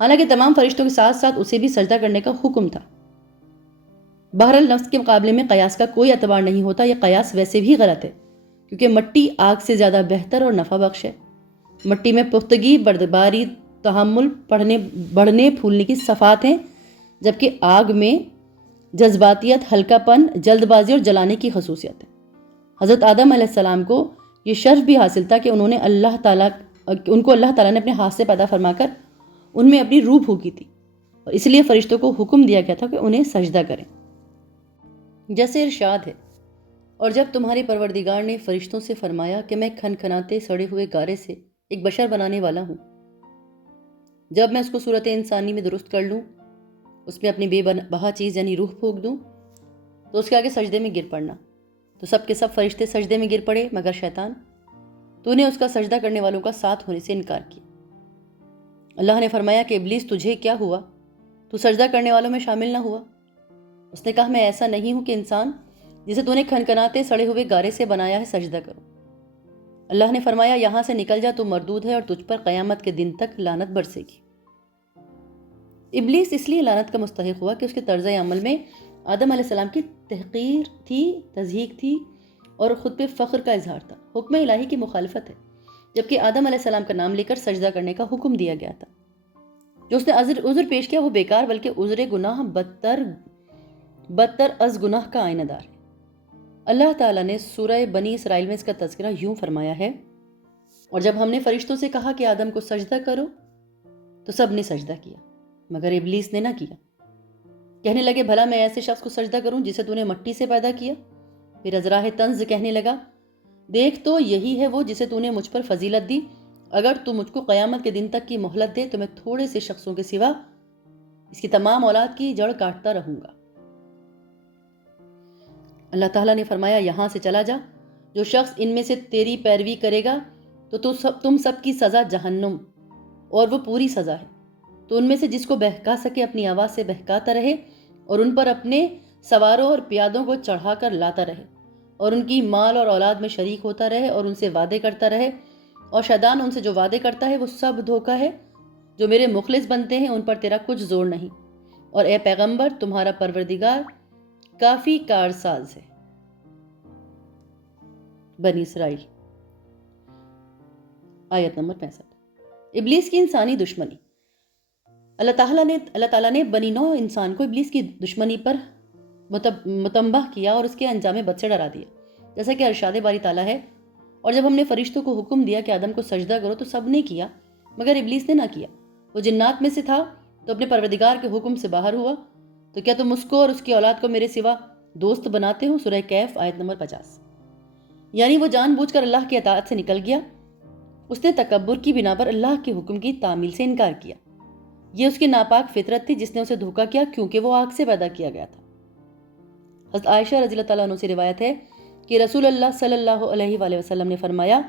حالانکہ تمام فرشتوں کے ساتھ ساتھ اسے بھی سجدہ کرنے کا حکم تھا۔ بہرحال نفس کے مقابلے میں قیاس کا کوئی اعتبار نہیں ہوتا، یہ قیاس ویسے بھی غلط ہے، کیونکہ مٹی آگ سے زیادہ بہتر اور نفع بخش ہے۔ مٹی میں پختگی، بردباری، تحمل، بڑھنے پھولنے کی صفات ہیں، جبکہ آگ میں جذباتیت، ہلکا پن، جلد بازی اور جلانے کی خصوصیت ہے۔ حضرت آدم علیہ السلام کو یہ شرف بھی حاصل تھا کہ ان کو اللہ تعالیٰ نے اپنے ہاتھ سے پیدا فرما کر ان میں اپنی روح پھونکی تھی، اور اس لیے فرشتوں کو حکم دیا گیا تھا کہ انہیں سجدہ کریں۔ جیسے ارشاد ہے، اور جب تمہارے پروردگار نے فرشتوں سے فرمایا کہ میں کھنکھناتے سڑے ہوئے گارے سے ایک بشر بنانے والا ہوں، جب میں اس کو صورت انسانی میں درست کر لوں، اس میں اپنی بے بہا چیز یعنی روح پھونک دوں، تو اس کے آگے سجدے میں گر پڑنا۔ تو سب کے سب فرشتے سجدے میں گر پڑے مگر شیطان، تو نے اس کا سجدہ کرنے والوں کا ساتھ ہونے سے انکار کیا۔ اللہ نے فرمایا کہ ابلیس تجھے کیا ہوا، تو سجدہ کرنے والوں میں شامل نہ ہوا؟ اس نے کہا میں ایسا نہیں ہوں کہ انسان جسے تو نے کھنکھناتے سڑے ہوئے گارے سے بنایا ہے سجدہ کرو۔ اللہ نے فرمایا یہاں سے نکل جا، تو مردود ہے اور تجھ پر قیامت کے دن تک لعنت برسے گی۔ ابلیس اس لیے لعنت کا مستحق ہوا کہ اس کے طرز عمل میں آدم علیہ السلام کی تحقیر تھی، تضحیک تھی، اور خود پہ فخر کا اظہار تھا۔ حکم الہی کی مخالفت ہے، جبکہ آدم علیہ السلام کا نام لے کر سجدہ کرنے کا حکم دیا گیا تھا۔ جو اس نے عذر پیش کیا وہ بیکار، بلکہ عذر گناہ بدتر از گناہ کا آئینہ دار ہے۔ اللہ تعالیٰ نے سورہ بنی اسرائیل میں اس کا تذکرہ یوں فرمایا ہے، اور جب ہم نے فرشتوں سے کہا کہ آدم کو سجدہ کرو تو سب نے سجدہ کیا مگر ابلیس نے نہ کیا۔ کہنے لگے بھلا میں ایسے شخص کو سجدہ کروں جسے تو نے مٹی سے پیدا کیا؟ پھر ازراہ طنز کہنے لگا دیکھ تو یہی ہے وہ جسے تو نے مجھ پر فضیلت دی، اگر تو مجھ کو قیامت کے دن تک کی مہلت دے تو میں تھوڑے سے شخصوں کے سوا اس کی تمام اولاد کی جڑ کاٹتا رہوں گا۔ اللہ تعالیٰ نے فرمایا یہاں سے چلا جا، جو شخص ان میں سے تیری پیروی کرے گا تو تم سب کی سزا جہنم، اور وہ پوری سزا ہے۔ تو ان میں سے جس کو بہکا سکے اپنی آواز سے بہکاتا رہے، اور ان پر اپنے سواروں اور پیادوں کو چڑھا کر لاتا رہے، اور ان کی مال اور اولاد میں شریک ہوتا رہے، اور ان سے وعدے کرتا رہے، اور شیطان ان سے جو وعدے کرتا ہے وہ سب دھوکہ ہے۔ جو میرے مخلص بنتے ہیں ان پر تیرا کچھ زور نہیں، اور اے پیغمبر تمہارا پروردگار کافی کارساز ہے۔ بنی اسرائیل آیت نمبر 65۔ ابلیس کی انسانی دشمنی۔ اللہ تعالیٰ نے بنی نوع انسان کو ابلیس کی دشمنی پر متنبہ کیا اور اس کے انجام بد سے ڈرا دیا، جیسا کہ ارشاد باری تعالیٰ ہے، اور جب ہم نے فرشتوں کو حکم دیا کہ آدم کو سجدہ کرو تو سب نے کیا مگر ابلیس نے نہ کیا۔ وہ جنات میں سے تھا تو اپنے پروردگار کے حکم سے باہر ہوا، تو کیا تم اس کو اور اس کی اولاد کو میرے سوا دوست بناتے ہو؟ سورہ کہف آیت نمبر 50۔ یعنی وہ جان بوجھ کر اللہ کی اطاعت سے نکل گیا، اس نے تکبر کی بنا پر اللہ کے حکم کی تعمیل سے انکار کیا۔ یہ اس کی ناپاک فطرت تھی جس نے اسے دھوکا کیا، کیونکہ وہ آگ سے پیدا کیا گیا تھا۔ حضرت عائشہ رضی اللہ تعالیٰ عنہ سے روایت ہے کہ رسول اللہ صلی اللہ علیہ وآلہ وسلم نے فرمایا،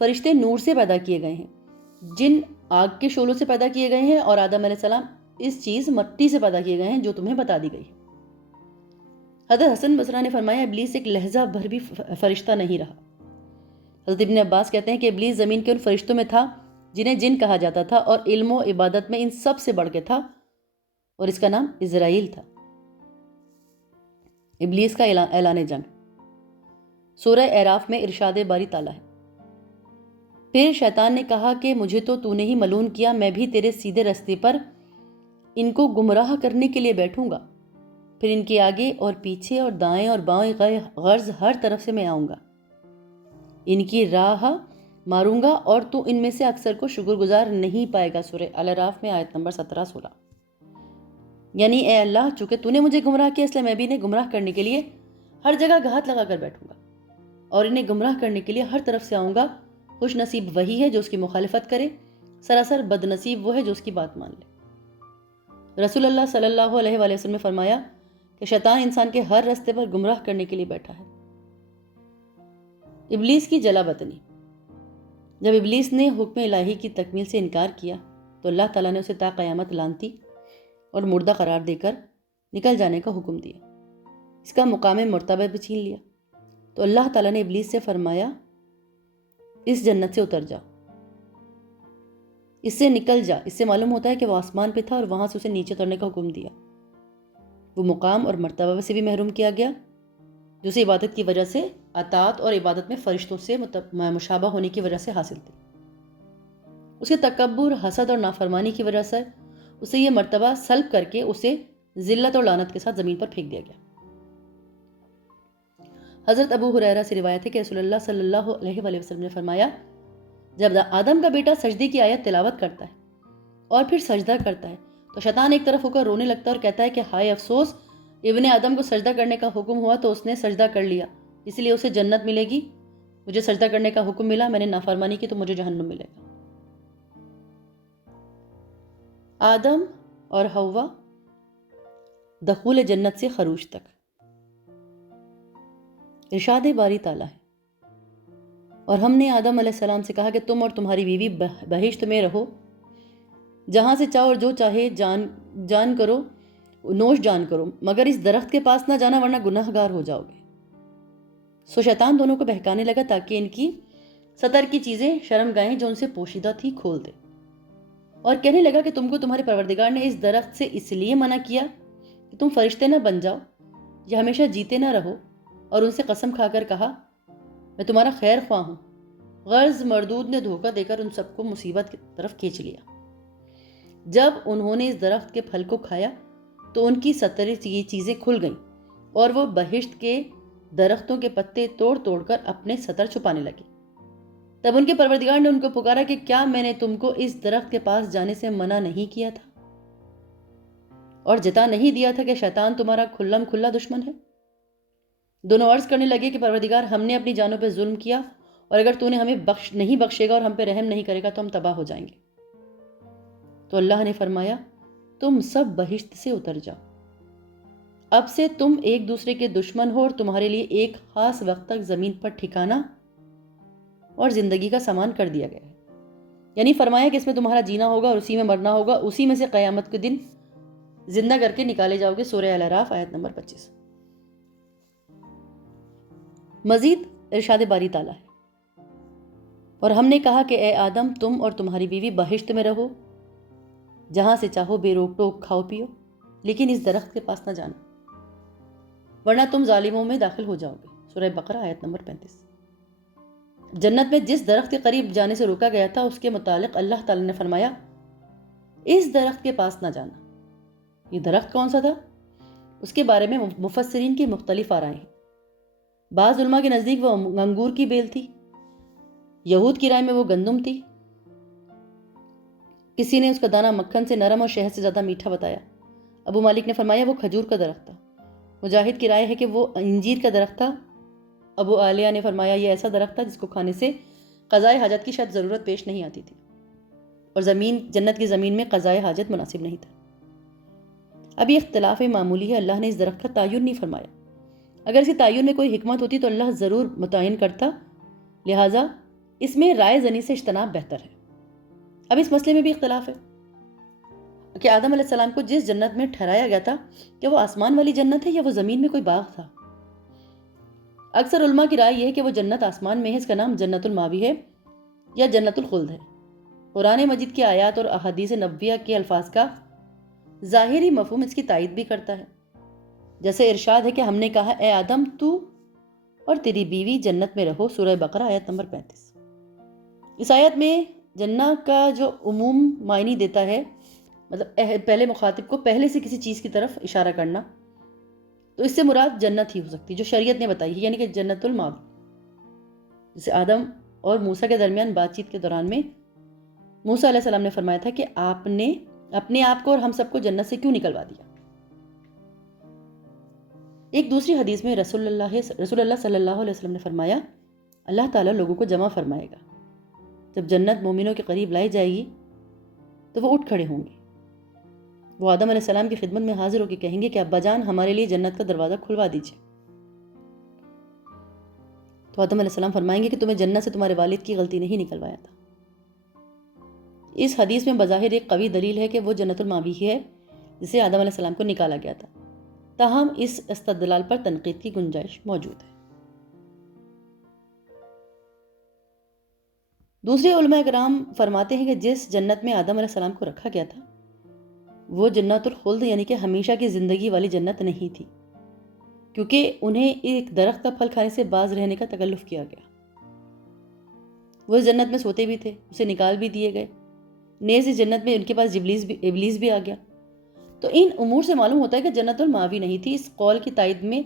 فرشتے نور سے پیدا کیے گئے ہیں، جن آگ کے شعلوں سے پیدا کیے گئے ہیں، اور آدم علیہ السلام اس چیز مٹی سے پیدا کیے گئے ہیں جو تمہیں بتا دی گئی ہے۔ حضرت حسن بصری نے فرمایا، ابلیس ایک لہجہ بھر بھی فرشتہ نہیں رہا۔ حضرت ابن عباس کہتے ہیں کہ ابلیس زمین کے ان فرشتوں میں تھا جنہیں جن کہا جاتا تھا، اور علم و عبادت میں ان سب سے بڑھ کے تھا، اور اس کا نام اسرائیل تھا۔ ابلیس کا اعلان جنگ۔ سورہ اعراف میں ارشاد باری تعالیٰ ہے، پھر شیطان نے کہا کہ مجھے تو نے ہی ملون کیا، میں بھی تیرے سیدھے رستے پر ان کو گمراہ کرنے کے لیے بیٹھوں گا، پھر ان کے آگے اور پیچھے اور دائیں اور بائیں غرض ہر طرف سے میں آؤں گا، ان کی راہ ماروں گا، اور تو ان میں سے اکثر کو شکر گزار نہیں پائے گا۔ سورہ الاعراف میں آیت نمبر 17-16۔ یعنی اے اللہ، چونکہ تو نے مجھے گمراہ کیا، اس لیے میں بھی انہیں گمراہ کرنے کے لیے ہر جگہ گھات لگا کر بیٹھوں گا، اور انہیں گمراہ کرنے کے لیے ہر طرف سے آؤں گا۔ خوش نصیب وہی ہے جو اس کی مخالفت کرے، سراسر بد نصیب وہ ہے جو اس کی بات مان لے۔ رسول اللہ صلی اللہ علیہ وآلہ وسلم نے فرمایا کہ شیطان انسان کے ہر رستے پر گمراہ کرنے کے لیے بیٹھا ہے۔ ابلیس کی جلا وطنی۔ جب ابلیس نے حکم الہی کی تکمیل سے انکار کیا تو اللہ تعالیٰ نے اسے تا قیامت لعنتی اور مردہ قرار دے کر نکل جانے کا حکم دیا، اس کا مقام مرتبہ بھی چھین لیا۔ تو اللہ تعالیٰ نے ابلیس سے فرمایا، اس جنت سے اتر جا، اس سے نکل جا۔ اس سے معلوم ہوتا ہے کہ وہ آسمان پہ تھا اور وہاں سے اسے نیچے اترنے کا حکم دیا۔ وہ مقام اور مرتبہ سے بھی محروم کیا گیا جو اسے عبادت کی وجہ سے، اطاعت اور عبادت میں فرشتوں سے مشابہ ہونے کی وجہ سے حاصل تھی۔ اس کے تکبر، حسد اور نافرمانی کی وجہ سے اسے یہ مرتبہ سلب کر کے اسے ذلت اور لعنت کے ساتھ زمین پر پھینک دیا گیا۔ حضرت ابو ہریرہ سے روایت ہے کہ رسول اللہ صلی اللہ علیہ وآلہ وسلم نے فرمایا، جب آدم کا بیٹا سجدے کی آیت تلاوت کرتا ہے اور پھر سجدہ کرتا ہے تو شیطان ایک طرف ہو کر رونے لگتا ہے اور کہتا ہے کہ ہائے افسوس، ابن آدم کو سجدہ کرنے کا حکم ہوا تو اس نے سجدہ کر لیا، اس لیے اسے جنت ملے گی، مجھے سجدہ کرنے کا حکم ملا، میں نے نافرمانی کی تو مجھے جہنم ملے گا۔ آدم اور حوا، دخول جنت سے خروج تک۔ ارشاد باری تعالیٰ ہے، اور ہم نے آدم علیہ السلام سے کہا کہ تم اور تمہاری بیوی بہشت میں رہو، جہاں سے چاہو اور جو چاہے جان کرو، نوش جان کرو، مگر اس درخت کے پاس نہ جانا ورنہ گناہ گار ہو جاؤ گے۔ سو شیطان دونوں کو بہکانے لگا تاکہ ان کی سطر کی چیزیں، شرم گاہیں جو ان سے پوشیدہ تھی، کھول دے، اور کہنے لگا کہ تم کو تمہارے پروردگار نے اس درخت سے اس لیے منع کیا کہ تم فرشتے نہ بن جاؤ یا ہمیشہ جیتے نہ رہو، اور ان سے قسم کھا کر کہا میں تمہارا خیر خواہ ہوں۔ غرض مردود نے دھوکہ دے کر ان سب کو مصیبت کی طرف کھینچ لیا۔ جب انہوں نے اس درخت کے پھل کو کھایا تو ان کی سطری چیزیں کھل گئیں اور وہ بہشت کے درختوں کے پتے توڑ توڑ کر اپنے سطر چھپانے لگے۔ تب ان کے پروردگار نے ان کو پکارا کہ کیا میں نے تم کو اس درخت کے پاس جانے سے منع نہیں کیا تھا اور جتا نہیں دیا تھا کہ شیطان تمہارا کھلم کھلا دشمن ہے؟ دونوں عرض کرنے لگے کہ پروردگار، ہم نے اپنی جانوں پہ ظلم کیا، اور اگر تو نے ہمیں نہیں بخشے گا اور ہم پہ رحم نہیں کرے گا تو ہم تباہ ہو جائیں گے۔ تو اللہ نے فرمایا، تم سب بہشت سے اتر جاؤ، اب سے تم ایک دوسرے کے دشمن ہو، اور تمہارے لیے ایک خاص وقت تک زمین پر ٹھکانا اور زندگی کا سامان کر دیا گیا ہے۔ یعنی فرمایا کہ اس میں تمہارا جینا ہوگا اور اسی میں مرنا ہوگا، اسی میں سے قیامت کے دن زندہ کر کے نکالے جاؤ گے۔ سورہ الاعراف آیت نمبر 25۔ مزید ارشاد باری تعالیٰ ہے، اور ہم نے کہا کہ اے آدم، تم اور تمہاری بیوی بہشت میں رہو، جہاں سے چاہو بے روک ٹوک کھاؤ پیو، لیکن اس درخت کے پاس نہ جانا ورنہ تم ظالموں میں داخل ہو جاؤ گے۔ سورہ بقرہ آیت نمبر 35۔ جنت میں جس درخت کے قریب جانے سے روکا گیا تھا اس کے متعلق اللہ تعالیٰ نے فرمایا، اس درخت کے پاس نہ جانا۔ یہ درخت کون سا تھا؟ اس کے بارے میں مفسرین کی مختلف آرائیں ہیں۔ بعض علماء کے نزدیک وہ انگور کی بیل تھی، یہود کی رائے میں وہ گندم تھی، کسی نے اس کا دانہ مکھن سے نرم اور شہد سے زیادہ میٹھا بتایا۔ ابو مالک نے فرمایا وہ کھجور کا درخت تھا۔ مجاہد کی رائے ہے کہ وہ انجیر کا درخت تھا۔ ابو عالیہ نے فرمایا یہ ایسا درخت تھا جس کو کھانے سے قضائے حاجت کی شاید ضرورت پیش نہیں آتی تھی، اور جنت کی زمین میں قضائے حاجت مناسب نہیں تھا۔ اب یہ اختلاف معمولی ہے، اللہ نے اس درخت کا تعین نہیں فرمایا۔ اگر اس تعین میں کوئی حکمت ہوتی تو اللہ ضرور متعین کرتا، لہٰذا اس میں رائے زنی سے اجتناب بہتر ہے۔ اب اس مسئلے میں بھی اختلاف ہے کہ آدم علیہ السلام کو جس جنت میں ٹھہرایا گیا تھا کہ وہ آسمان والی جنت ہے یا وہ زمین میں کوئی باغ تھا۔ اکثر علماء کی رائے یہ ہے کہ وہ جنت آسمان میں ہے، اس کا نام جنت الماوی ہے یا جنت الخلد ہے۔ قرآن مجید کی آیات اور احادیث نبویہ کے الفاظ کا ظاہری مفہوم اس کی تائید بھی کرتا ہے، جیسے ارشاد ہے کہ ہم نے کہا اے آدم تو اور تیری بیوی جنت میں رہو، سورہ بقرہ آیت نمبر 35۔ اس آیت میں جنت کا جو عموم معنی دیتا ہے، مطلب پہلے مخاطب کو پہلے سے کسی چیز کی طرف اشارہ کرنا، تو اس سے مراد جنت ہی ہو سکتی جو شریعت نے بتائی ہے، یعنی کہ جنت الماوی۔ جسے آدم اور موسیٰ کے درمیان بات چیت کے دوران میں موسیٰ علیہ السلام نے فرمایا تھا کہ آپ نے اپنے آپ کو اور ہم سب کو جنت سے کیوں نکلوا دیا۔ ایک دوسری حدیث میں رسول اللہ صلی اللہ علیہ وسلم نے فرمایا اللہ تعالیٰ لوگوں کو جمع فرمائے گا، جب جنت مومنوں کے قریب لائی جائے گی تو وہ اٹھ کھڑے ہوں گے، وہ آدم علیہ السلام کی خدمت میں حاضر ہو کے کہیں گے کہ ابا جان ہمارے لیے جنت کا دروازہ کھلوا دیجیے۔ تو آدم علیہ السلام فرمائیں گے کہ تمہیں جنت سے تمہارے والد کی غلطی نہیں نکلوایا تھا۔ اس حدیث میں بظاہر ایک قوی دلیل ہے کہ وہ جنت الماوی ہے جسے آدم علیہ السلام کو نکالا گیا تھا، تاہم اس استدلال پر تنقید کی گنجائش موجود ہے۔ دوسرے علماء کرام فرماتے ہیں کہ جس جنت میں آدم علیہ السلام کو رکھا گیا تھا وہ جنت الخلد یعنی کہ ہمیشہ کی زندگی والی جنت نہیں تھی، کیونکہ انہیں ایک درخت کا پھل کھانے سے باز رہنے کا تکلف کیا گیا۔ وہ اس جنت میں سوتے بھی تھے، اسے نکال بھی دیے گئے، نیز اس جنت میں ان کے پاس ابلیس بھی آ گیا۔ تو ان امور سے معلوم ہوتا ہے کہ جنت الماوی نہیں تھی۔ اس قول کی تائید میں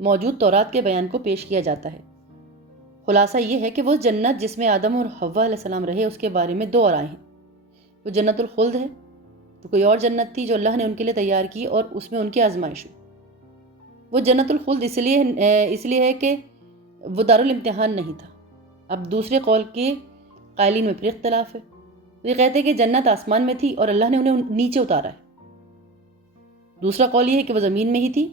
موجود تورات کے بیان کو پیش کیا جاتا ہے۔ خلاصہ یہ ہے کہ وہ جنت جس میں آدم اور حوا علیہ السلام رہے اس کے بارے میں دو آرائیں ہیں، وہ جنت الخلد ہے، تو کوئی اور جنت تھی جو اللہ نے ان کے لیے تیار کی اور اس میں ان کی آزمائش ہوئی۔ وہ جنت الخلد اس لیے ہے کہ وہ دارالامتحان نہیں تھا۔ اب دوسرے قول کے قائلین میں پھر اختلاف ہے، یہ کہتے ہیں کہ جنت آسمان میں تھی اور اللہ نے انہیں نیچے اتارا ہے۔ دوسرا قول یہ ہے کہ وہ زمین میں ہی تھی،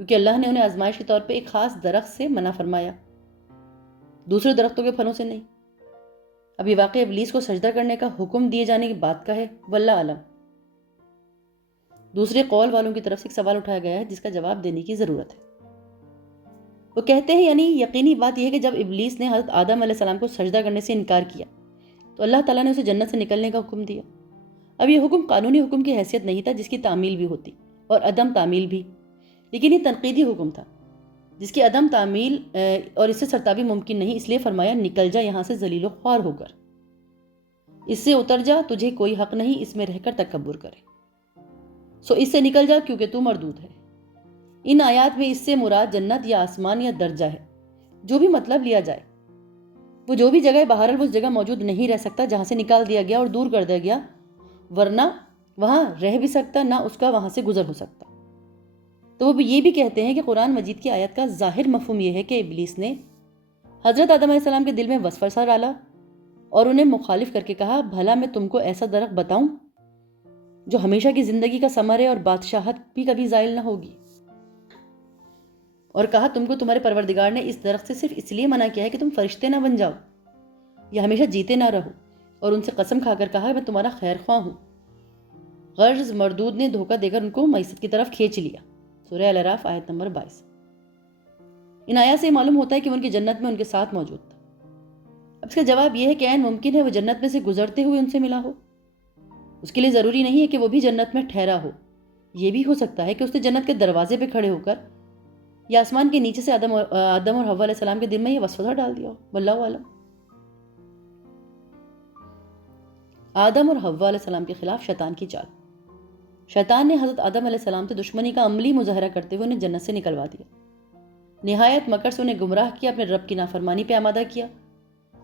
کیونکہ اللہ نے انہیں آزمائش کے طور پہ ایک خاص درخت سے منع فرمایا، دوسرے درختوں کے پھلوں سے نہیں۔ اب یہ واقعہ ابلیس کو سجدہ کرنے کا حکم دیے جانے کی بات کا ہے، واللہ عالم۔ دوسرے قول والوں کی طرف سے ایک سوال اٹھایا گیا ہے جس کا جواب دینے کی ضرورت ہے۔ وہ کہتے ہیں یعنی یقینی بات یہ ہے کہ جب ابلیس نے حضرت آدم علیہ السلام کو سجدہ کرنے سے انکار کیا تو اللہ تعالیٰ نے اسے جنت سے نکلنے کا حکم دیا۔ اب یہ حکم قانونی حکم کی حیثیت نہیں تھا جس کی تعمیل بھی ہوتی اور عدم تعمیل بھی، لیکن یہ تنقیدی حکم تھا جس کی عدم تعمیل اور اس سے سرتابی ممکن نہیں، اس لیے فرمایا نکل جا یہاں سے ذلیل و خوار ہو کر، اس سے اتر جا، تجھے کوئی حق نہیں اس میں رہ کر تکبر کرے، سو اس سے نکل جا کیونکہ تو مردود ہے۔ ان آیات میں اس سے مراد جنت یا آسمان یا درجہ ہے، جو بھی مطلب لیا جائے، وہ جو بھی جگہ بہرحال وہ اس جگہ موجود نہیں رہ سکتا جہاں سے نکال دیا گیا اور دور کر دیا گیا، ورنہ وہاں رہ بھی سکتا نہ اس کا وہاں سے گزر ہو سکتا۔ تو وہ یہ بھی کہتے ہیں کہ قرآن مجید کی آیت کا ظاہر مفہوم یہ ہے کہ ابلیس نے حضرت آدم علیہ السلام کے دل میں وسوسہ ڈالا اور انہیں مخالف کر کے کہا بھلا میں تم کو ایسا درخت بتاؤں جو ہمیشہ کی زندگی کا ثمر ہے اور بادشاہت بھی کبھی زائل نہ ہوگی، اور کہا تم کو تمہارے پروردگار نے اس درخت سے صرف اس لیے منع کیا ہے کہ تم فرشتے نہ بن جاؤ یا ہمیشہ جیتے نہ رہو، اور ان سے قسم کھا کر کہا میں تمہارا خیر خواہ ہوں۔ غرض مردود نے دھوکہ دے کر ان کو معیشت کی طرف کھینچ لیا، سورہ الاعراف آیت نمبر 22۔ ان آیات سے معلوم ہوتا ہے کہ وہ ان کی جنت میں ان کے ساتھ موجود تھا۔ اب اس کا جواب یہ ہے کہ عین ممکن ہے وہ جنت میں سے گزرتے ہوئے ان سے ملا ہو، اس کے لیے ضروری نہیں ہے کہ وہ بھی جنت میں ٹھہرا ہو، یہ بھی ہو سکتا ہے کہ اس نے جنت کے دروازے پہ کھڑے ہو کر یا آسمان کے نیچے سے آدم اور حوا علیہ السلام کے دل میں یہ وسوسہ ڈال دیا ہو، واللہ عالم۔ آدم اور حوا علیہ السلام کے خلاف شیطان کی چال۔ شیطان نے حضرت آدم علیہ السلام سے دشمنی کا عملی مظاہرہ کرتے ہوئے انہیں جنت سے نکلوا دیا، نہایت مکر سے انہیں گمراہ کیا، اپنے رب کی نافرمانی پہ آمادہ کیا،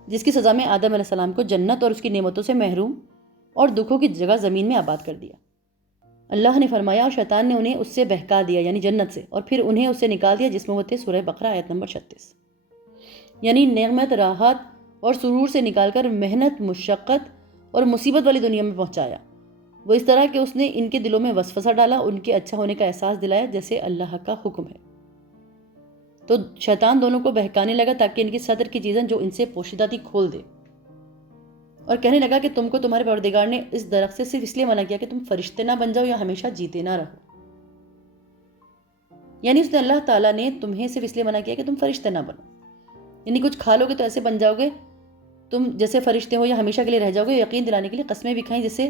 جس کی سزا میں آدم علیہ السلام کو جنت اور اس کی نعمتوں سے محروم اور دکھوں کی جگہ زمین میں آباد کر دیا۔ اللہ نے فرمایا اور شیطان نے انہیں اس سے بہکا دیا یعنی جنت سے، اور پھر انہیں اس سے نکال دیا جس میں وہ تھے۔ سورہ بقرہ آیت نمبر 36۔ یعنی نعمت، راحت اور سرور سے نکال کر محنت، مشقت اور مصیبت والی دنیا میں پہنچایا۔ وہ اس طرح کہ اس نے ان کے دلوں میں وسوسہ ڈالا، ان کے اچھا ہونے کا احساس دلایا جیسے اللہ کا حکم ہے۔ تو شیطان دونوں کو بہکانے لگا تاکہ ان کی صدر کی چیزیں جو ان سے پوشیدہ تھی کھول دے، اور کہنے لگا کہ تم کو تمہارے پروردگار نے اس درخت سے صرف اس لیے منع کیا کہ تم فرشتے نہ بن جاؤ یا ہمیشہ جیتے نہ رہو۔ یعنی اس نے اللہ تعالیٰ نے تمہیں صرف اس لیے منع کیا کہ تم فرشتے نہ بنو، یعنی کچھ کھا لو گے تو ایسے بن جاؤ گے تم جیسے فرشتے ہو یا ہمیشہ کے لیے رہ جاؤ گے۔ یقین دلانے کے لیے قسمیں بھی کھائیں، جسے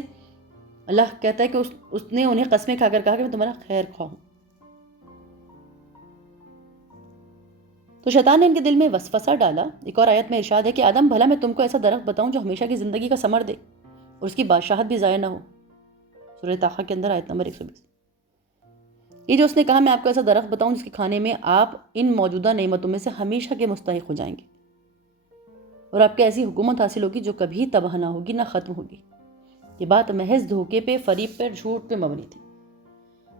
اللہ کہتا ہے کہ اس نے انہیں قسمیں کھا کر کہا کہ میں تمہارا خیر خواہ ہوں۔ تو شیطان نے ان کے دل میں وسوسہ ڈالا۔ ایک اور آیت میں ارشاد ہے کہ آدم بھلا میں تم کو ایسا درخت بتاؤں جو ہمیشہ کی زندگی کا ثمر دے اور اس کی بادشاہت بھی ضائع نہ ہو۔ سورہ طٰہٰ کے اندر آیت نمبر 120۔ یہ جو اس نے کہا میں آپ کو ایسا درخت بتاؤں جس کے کھانے میں آپ ان موجودہ نعمتوں میں سے ہمیشہ کے مستحق ہو جائیں گے، اور آپ کو ایسی حکومت حاصل ہوگی جو کبھی تباہ نہ ہوگی نہ ختم ہوگی۔ یہ بات محض دھوکے پہ، فریب پہ، جھوٹ پہ مبنی تھی۔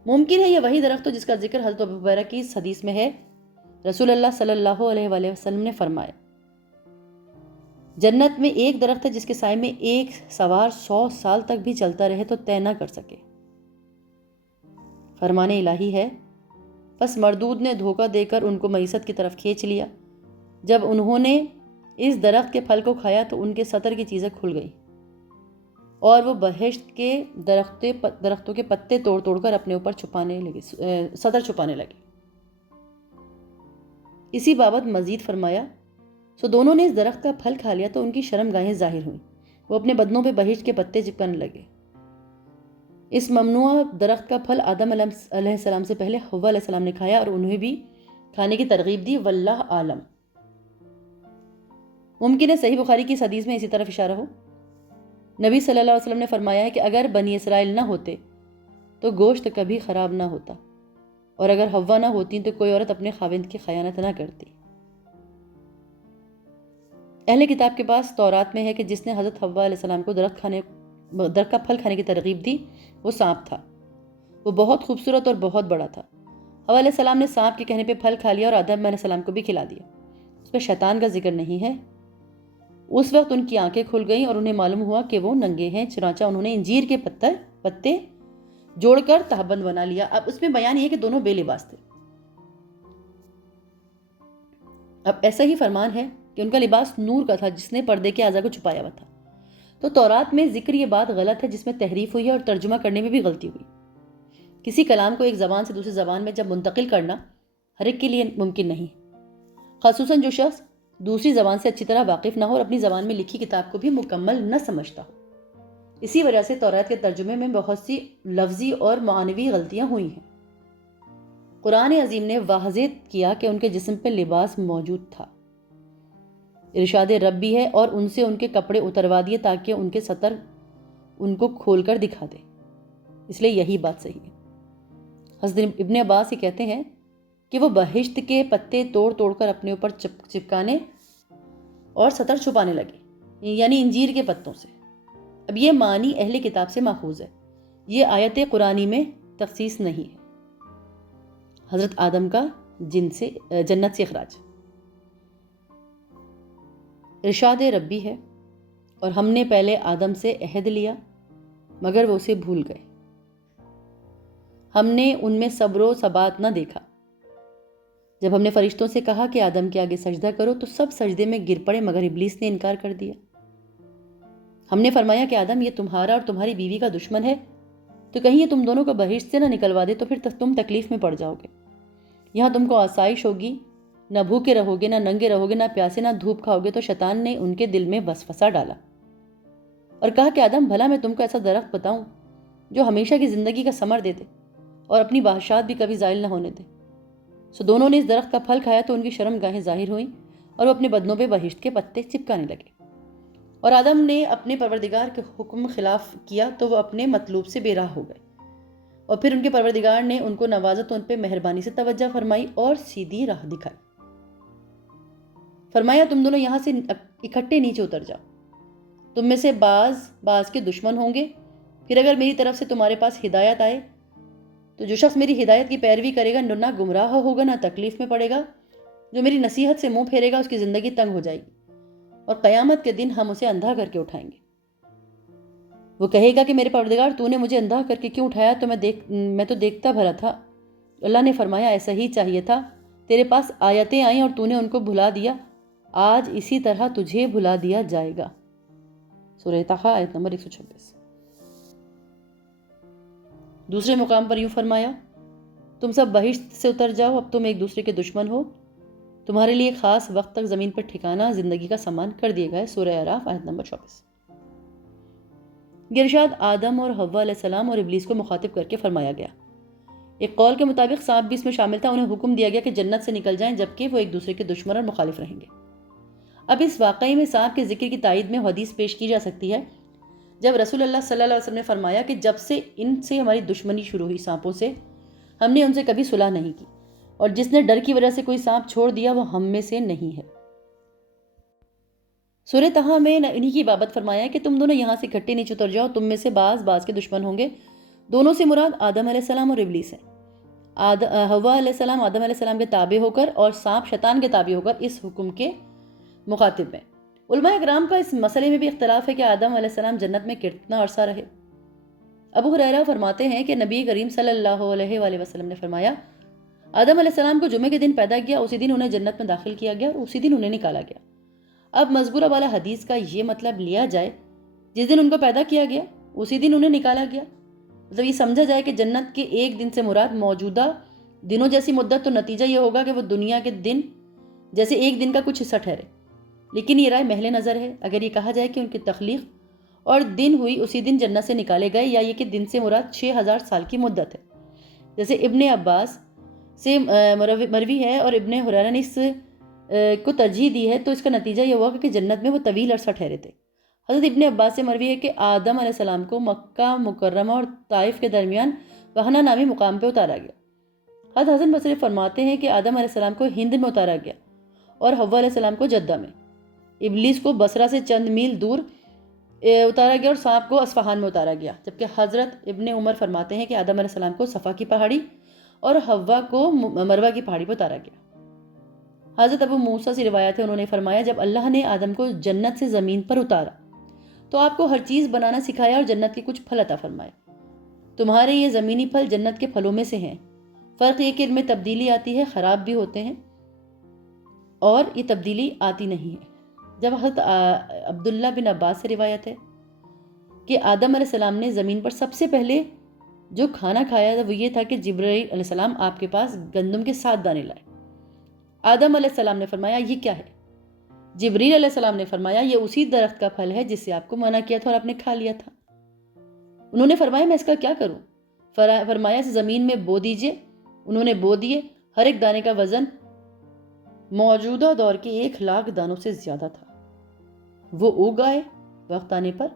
ممکن ہے یہ وہی درخت ہو جس کا ذکر حضرت ابو ہریرہ کی اس حدیث میں ہے۔ رسول اللہ صلی اللہ علیہ وآلہ وسلم نے فرمایا، جنت میں ایک درخت ہے جس کے سائے میں ایک سوار 100 سال تک بھی چلتا رہے تو طے نہ کر سکے۔ فرمان الہی ہے، پس مردود نے دھوکہ دے کر ان کو معیشت کی طرف کھینچ لیا۔ جب انہوں نے اس درخت کے پھل کو کھایا تو ان کے سطر کی چیزیں کھل گئیں، اور وہ بہشت کے درختوں کے پتے توڑ توڑ کر اپنے اوپر سطر چھپانے لگے۔ اسی بابت مزید فرمایا، سو دونوں نے اس درخت کا پھل کھا لیا تو ان کی شرم گاہیں ظاہر ہوئیں، وہ اپنے بدنوں پہ بہشت کے پتے چپکانے لگے۔ اس ممنوع درخت کا پھل آدم علیہ السلام سے پہلے حوا علیہ السلام نے کھایا اور انہیں بھی کھانے کی ترغیب دی، واللہ عالم۔ ممکن ہے صحیح بخاری کی اس حدیث میں اسی طرف اشارہ ہو۔ نبی صلی اللہ علیہ وسلم نے فرمایا ہے کہ اگر بنی اسرائیل نہ ہوتے تو گوشت کبھی خراب نہ ہوتا، اور اگر حوا نہ ہوتی تو کوئی عورت اپنے خاوند کی خیانت نہ کرتی۔ اہل کتاب کے پاس تورات میں ہے کہ جس نے حضرت حوا علیہ السلام کو درخت کا پھل کھانے کی ترغیب دی وہ سانپ تھا۔ وہ بہت خوبصورت اور بہت بڑا تھا۔ حوا علیہ السلام نے سانپ کے کہنے پہ پھل کھا لیا اور آدم علیہ السلام کو بھی کھلا دیا۔ اس پہ شیطان کا ذکر نہیں ہے۔ اس وقت ان کی آنکھیں کھل گئیں اور انہیں معلوم ہوا کہ وہ ننگے ہیں، چنانچہ انہوں نے انجیر کے پتے جوڑ کر تہبند بنا لیا۔ اب اس میں بیان یہ کہ دونوں بے لباس تھے۔ اب ایسا ہی فرمان ہے کہ ان کا لباس نور کا تھا جس نے پردے کے اعضاء کو چھپایا ہوا تھا۔ تو تورات میں ذکر یہ بات غلط ہے جس میں تحریف ہوئی ہے اور ترجمہ کرنے میں بھی غلطی ہوئی۔ کسی کلام کو ایک زبان سے دوسری زبان میں جب منتقل کرنا ہر ایک کے لیے ممکن نہیں، خصوصاً جو شخص دوسری زبان سے اچھی طرح واقف نہ ہو اور اپنی زبان میں لکھی کتاب کو بھی مکمل نہ سمجھتا ہو۔ اسی وجہ سے تورات کے ترجمے میں بہت سی لفظی اور معنوی غلطیاں ہوئی ہیں۔ قرآن عظیم نے واضح کیا کہ ان کے جسم پہ لباس موجود تھا۔ ارشاد رب بھی ہے، اور ان سے ان کے کپڑے اتروا دیے تاکہ ان کے سطر ان کو کھول کر دکھا دے، اس لیے یہی بات صحیح ہے۔ حضرت ابن عباس یہ کہتے ہیں کہ وہ بہشت کے پتے توڑ توڑ کر اپنے اوپر چپکانے اور سطر چھپانے لگے، یعنی انجیر کے پتوں سے۔ اب یہ معنی اہل کتاب سے ماخوذ ہے، یہ آیت قرآنی میں تخصیص نہیں ہے۔ حضرت آدم کا جنت سے اخراج، ارشاد ربی ہے، اور ہم نے پہلے آدم سے عہد لیا مگر وہ اسے بھول گئے۔ ہم نے ان میں صبر و ثبات نہ دیکھا۔ جب ہم نے فرشتوں سے کہا کہ آدم کے آگے سجدہ کرو تو سب سجدے میں گر پڑے مگر ابلیس نے انکار کر دیا۔ ہم نے فرمایا کہ آدم یہ تمہارا اور تمہاری بیوی کا دشمن ہے، تو کہیں یہ تم دونوں کو بہشت سے نہ نکلوا دے تو پھر تم تکلیف میں پڑ جاؤ گے۔ یہاں تم کو آسائش ہوگی، نہ بھوکے رہو گے، نہ ننگے رہو گے، نہ پیاسے، نہ دھوپ کھاؤ گے۔ تو شیطان نے ان کے دل میں وسوسہ ڈالا اور کہا کہ آدم بھلا میں تم کو ایسا درخت بتاؤں جو ہمیشہ کی زندگی کا ثمر دے دے اور اپنی بادشاہت بھی کبھی زائل نہ ہونے دے۔ سو دونوں نے اس درخت کا پھل کھایا تو ان کی شرم گاہیں ظاہر ہوئیں اور وہ اپنے بدنوں پہ بہشت کے پتے چپکانے لگے۔ اور آدم نے اپنے پروردگار کے حکم خلاف کیا تو وہ اپنے مطلوب سے بے راہ ہو گئے، اور پھر ان کے پروردگار نے ان کو نوازا تو ان پہ مہربانی سے توجہ فرمائی اور سیدھی راہ دکھائی۔ فرمایا تم دونوں یہاں سے اکٹھے نیچے اتر جاؤ، تم میں سے بعض کے دشمن ہوں گے، پھر اگر میری طرف سے تمہارے پاس ہدایت آئے تو جو شخص میری ہدایت کی پیروی کرے گا نہ گمراہ ہوگا، نہ تکلیف میں پڑے گا، جو میری نصیحت سے منہ پھیرے گا اس کی زندگی تنگ ہو جائے گی، اور قیامت کے دن ہم اسے اندھا کر کے اٹھائیں گے۔ وہ کہے گا کہ میرے پروردگار تو نے مجھے اندھا کر کے کیوں اٹھایا؟ تو میں تو دیکھتا بھرا تھا۔ اللہ نے فرمایا ایسا ہی چاہیے تھا، تیرے پاس آیتیں آئیں اور تو نے ان کو بھلا دیا، آج اسی طرح تجھے بھلا دیا جائے گا۔ سورہ طٰہٰ آیت نمبر 126۔ دوسرے مقام پر یوں فرمایا، تم سب بہشت سے اتر جاؤ، اب تم ایک دوسرے کے دشمن ہو، تمہارے لیے خاص وقت تک زمین پر ٹھکانہ زندگی کا سامان کر دیا گیا ہے۔ سورہ اعراف آیت نمبر 24۔ یہ ارشاد آدم اور حوا علیہ السلام اور ابلیس کو مخاطب کر کے فرمایا گیا۔ ایک قول کے مطابق سانپ بھی اس میں شامل تھا، انہیں حکم دیا گیا کہ جنت سے نکل جائیں جبکہ وہ ایک دوسرے کے دشمن اور مخالف رہیں گے۔ اب اس واقعے میں سانپ کے ذکر کی تائید میں حدیث پیش کی جا سکتی ہے، جب رسول اللہ صلی اللہ علیہ وسلم نے فرمایا کہ جب سے ان سے ہماری دشمنی شروع ہوئی سانپوں سے، ہم نے ان سے کبھی صلح نہیں کی، اور جس نے ڈر کی وجہ سے کوئی سانپ چھوڑ دیا وہ ہم میں سے نہیں ہے۔ سورہ طٰہٰ میں انہی کی بابت فرمایا کہ تم دونوں یہاں سے اکٹھے نیچے اتر جاؤ، تم میں سے بعض کے دشمن ہوں گے۔ دونوں سے مراد آدم علیہ السلام اور ابلیس ہے۔ حوا علیہ السلام آدم علیہ السلام کے تابع ہو کر اور سانپ شیطان کے تابع ہو کر اس حکم کے مخاطب ہیں۔ علماء اکرام کا اس مسئلے میں بھی اختلاف ہے کہ آدم علیہ السلام جنت میں کتنا عرصہ رہے۔ ابو ہریرہ فرماتے ہیں کہ نبی کریم صلی اللہ علیہ وآلہ وسلم نے فرمایا، آدم علیہ السلام کو جمعے کے دن پیدا کیا، اسی دن انہیں جنت میں داخل کیا گیا اور اسی دن انہیں نکالا گیا۔ اب مذکورہ والا حدیث کا یہ مطلب لیا جائے جس دن ان کو پیدا کیا گیا اسی دن انہیں نکالا گیا، مطلب یہ سمجھا جائے کہ جنت کے ایک دن سے مراد موجودہ دنوں جیسی مدت، تو نتیجہ یہ ہوگا کہ وہ دنیا کے دن جیسے ایک دن کا کچھ حصہ ٹھہرے۔ لیکن یہ رائے محل نظر ہے۔ اگر یہ کہا جائے کہ ان کی تخلیق اور دن ہوئی اسی دن جنت سے نکالے گئے، یا یہ کہ دن سے مراد 6000 سال کی مدت ہے، جیسے ابن عباس سے مروی ہے اور ابن ہریرہ نے اس کو ترجیح دی ہے، تو اس کا نتیجہ یہ ہوا کہ جنت میں وہ طویل عرصہ ٹھہرے تھے۔ حضرت ابن عباس سے مروی ہے کہ آدم علیہ السلام کو مکہ مکرمہ اور طائف کے درمیان وہنہ نامی مقام پہ اتارا گیا۔ حضرت حسن بصری فرماتے ہیں کہ آدم علیہ السلام کو ہند میں اتارا گیا اور حوا علیہ السلام کو جدہ میں، ابلیس کو بصرہ سے چند میل دور اتارا گیا اور سانپ کو اصفہان میں اتارا گیا، جبکہ حضرت ابن عمر فرماتے ہیں کہ آدم علیہ السلام کو صفا کی پہاڑی اور حوا کو مروہ کی پہاڑی پر اتارا گیا۔ حضرت ابو موسیٰ سے روایت ہے، انہوں نے فرمایا جب اللہ نے آدم کو جنت سے زمین پر اتارا تو آپ کو ہر چیز بنانا سکھایا اور جنت کے کچھ پھل عطا فرمائے۔ تمہارے یہ زمینی پھل جنت کے پھلوں میں سے ہیں، فرق یہ کہ ان میں تبدیلی آتی ہے، خراب بھی ہوتے ہیں، اور یہ تبدیلی آتی نہیں ہے۔ جب حضرت عبداللہ بن عباس سے روایت ہے کہ آدم علیہ السلام نے زمین پر سب سے پہلے جو کھانا کھایا وہ یہ تھا کہ جبرائیل علیہ السلام آپ کے پاس گندم کے 7 دانے لائے۔ آدم علیہ السلام نے فرمایا یہ کیا ہے؟ جبریل علیہ السلام نے فرمایا یہ اسی درخت کا پھل ہے جس سے آپ کو منع کیا تھا اور آپ نے کھا لیا تھا۔ انہوں نے فرمایا میں اس کا کیا کروں؟ فرمایا اسے زمین میں بو دیجئے۔ انہوں نے بو دیے، ہر ایک دانے کا وزن موجودہ دور کے 1,00,000 دانوں سے زیادہ تھا۔ وہ اگ آئے، وقت آنے پر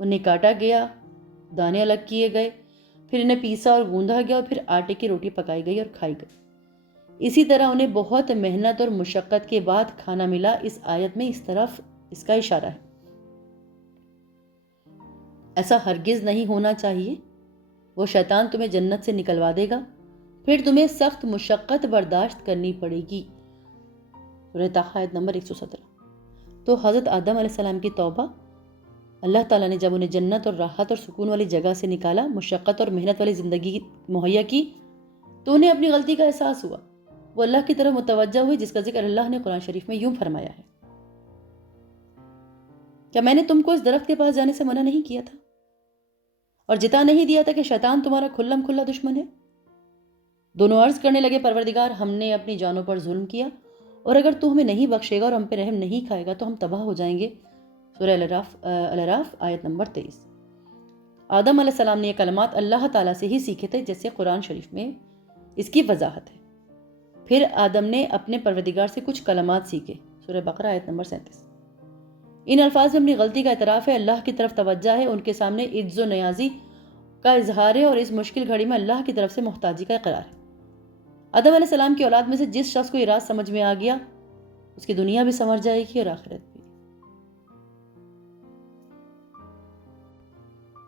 انہیں کاٹا گیا، دانے الگ کیے گئے، پھر انہیں پیسا اور گوندھا گیا اور پھر آٹے کی روٹی پکائی گئی اور کھائی گئی۔ اسی طرح انہیں بہت محنت اور مشقت کے بعد کھانا ملا۔ اس آیت میں اس طرف اس کا اشارہ ہے۔ ایسا ہرگز نہیں ہونا چاہیے۔ وہ شیطان تمہیں جنت سے نکلوا دے گا، پھر تمہیں سخت مشقت برداشت کرنی پڑے گی۔ سورہ طٰہٰ آیت نمبر 117۔ تو حضرت آدم علیہ السلام کی توبہ، اللہ تعالیٰ نے جب انہیں جنت اور راحت اور سکون والی جگہ سے نکالا، مشقت اور محنت والی زندگی مہیا کی، تو انہیں اپنی غلطی کا احساس ہوا۔ وہ اللہ کی طرف متوجہ ہوئی، جس کا ذکر اللہ نے قرآن شریف میں یوں فرمایا ہے، کیا میں نے تم کو اس درخت کے پاس جانے سے منع نہیں کیا تھا اور جتا نہیں دیا تھا کہ شیطان تمہارا کھلم کھلا دشمن ہے؟ دونوں عرض کرنے لگے پروردگار ہم نے اپنی جانوں پر ظلم کیا، اور اگر تو ہمیں نہیں بخشے گا اور ہم پہ رحم نہیں کھائے گا تو ہم تباہ ہو جائیں گے۔ سورہ الاعراف آیت نمبر 23۔ آدم علیہ السلام نے یہ کلمات اللہ تعالیٰ سے ہی سیکھے تھے، جیسے قرآن شریف میں اس کی وضاحت ہے۔ پھر آدم نے اپنے پروردگار سے کچھ کلمات سیکھے، سورہ بقرہ آیت نمبر 37۔ ان الفاظ میں اپنی غلطی کا اعتراف ہے، اللہ کی طرف توجہ ہے، ان کے سامنے عجز و نیازی کا اظہار ہے، اور اس مشکل گھڑی میں اللہ کی طرف سے محتاجی کا اقرار ہے۔ آدم علیہ السلام کی اولاد میں سے جس شخص کو یہ راز سمجھ میں آ گیا، اس کی دنیا بھی سنور جائے گی اور آخرت بھی۔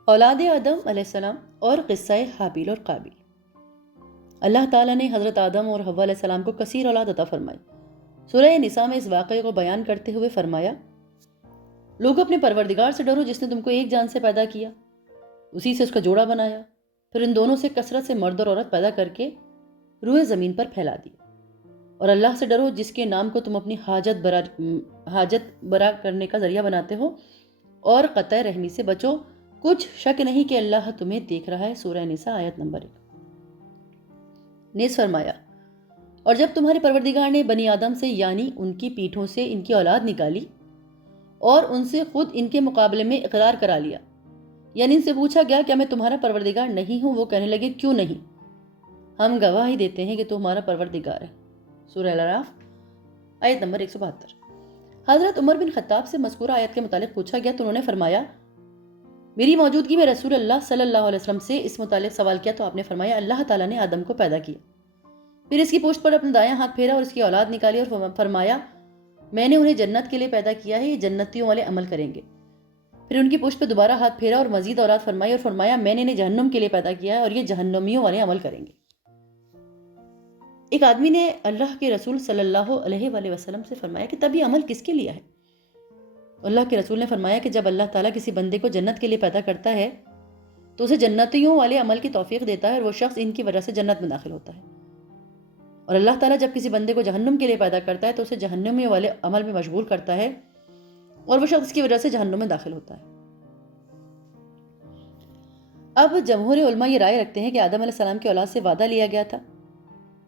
اولاد آدم علیہ السلام اور قصہ حابیل اور قابیل۔ اللہ تعالیٰ نے حضرت آدم اور حوا علیہ السلام کو کثیر اولاد عطا فرمائی۔ سورہ نساء میں اس واقعے کو بیان کرتے ہوئے فرمایا، لوگ اپنے پروردگار سے ڈرو جس نے تم کو ایک جان سے پیدا کیا، اسی سے اس کا جوڑا بنایا، پھر ان دونوں سے کثرت سے مرد اور عورت پیدا کر کے روئے زمین پر پھیلا دی۔ اور اللہ سے ڈرو جس کے نام کو تم اپنی حاجت برا کرنے کا ذریعہ بناتے ہو، اور قطع رحمی سے بچو، کچھ شک نہیں کہ اللہ تمہیں دیکھ رہا ہے۔ سورہ نساء آیت نمبر 1۔ نیز فرمایا، اور جب تمہارے پروردگار نے بنی آدم سے یعنی ان کی پیٹھوں سے ان کی اولاد نکالی اور ان سے خود ان کے مقابلے میں اقرار کرا لیا، یعنی ان سے پوچھا گیا کیا میں تمہارا پروردگار نہیں ہوں، وہ کہنے لگے کیوں نہیں، ہم گواہی دیتے ہیں کہ تو ہمارا پروردگار ہے۔ سورہ الاعراف آیت نمبر 172۔ حضرت عمر بن خطاب سے مذکورہ آیت کے متعلق پوچھا گیا تو انہوں نے فرمایا، میری موجودگی میں رسول اللہ صلی اللہ علیہ وسلم سے اس متعلق سوال کیا تو آپ نے فرمایا، اللہ تعالیٰ نے آدم کو پیدا کیا، پھر اس کی پشت پر اپنا دایاں ہاتھ پھیرا اور اس کی اولاد نکالی اور فرمایا، میں نے انہیں جنت کے لیے پیدا کیا ہے، یہ جنتیوں والے عمل کریں گے۔ پھر ان کی پشت پہ دوبارہ ہاتھ پھیرا اور مزید اولاد فرمائی اور فرمایا، میں نے انہیں جہنم کے لیے پیدا کیا ہے اور یہ جہنمیوں والے عمل کریں گے۔ ایک آدمی نے اللہ کے رسول صلی اللہ علیہ وآلہ وسلم سے فرمایا کہ تب یہ عمل کس کے لیے ہے؟ اللہ کے رسول نے فرمایا کہ جب اللہ تعالیٰ کسی بندے کو جنت کے لیے پیدا کرتا ہے تو اسے جنتیوں والے عمل کی توفیق دیتا ہے اور وہ شخص ان کی وجہ سے جنت میں داخل ہوتا ہے، اور اللہ تعالیٰ جب کسی بندے کو جہنم کے لیے پیدا کرتا ہے تو اسے جہنمیوں والے عمل میں مشغول کرتا ہے اور وہ شخص اس کی وجہ سے جہنم میں داخل ہوتا ہے۔ اب جمہور علماء یہ رائے رکھتے ہیں کہ آدم علیہ السلام کی اولاد سے وعدہ لیا گیا تھا۔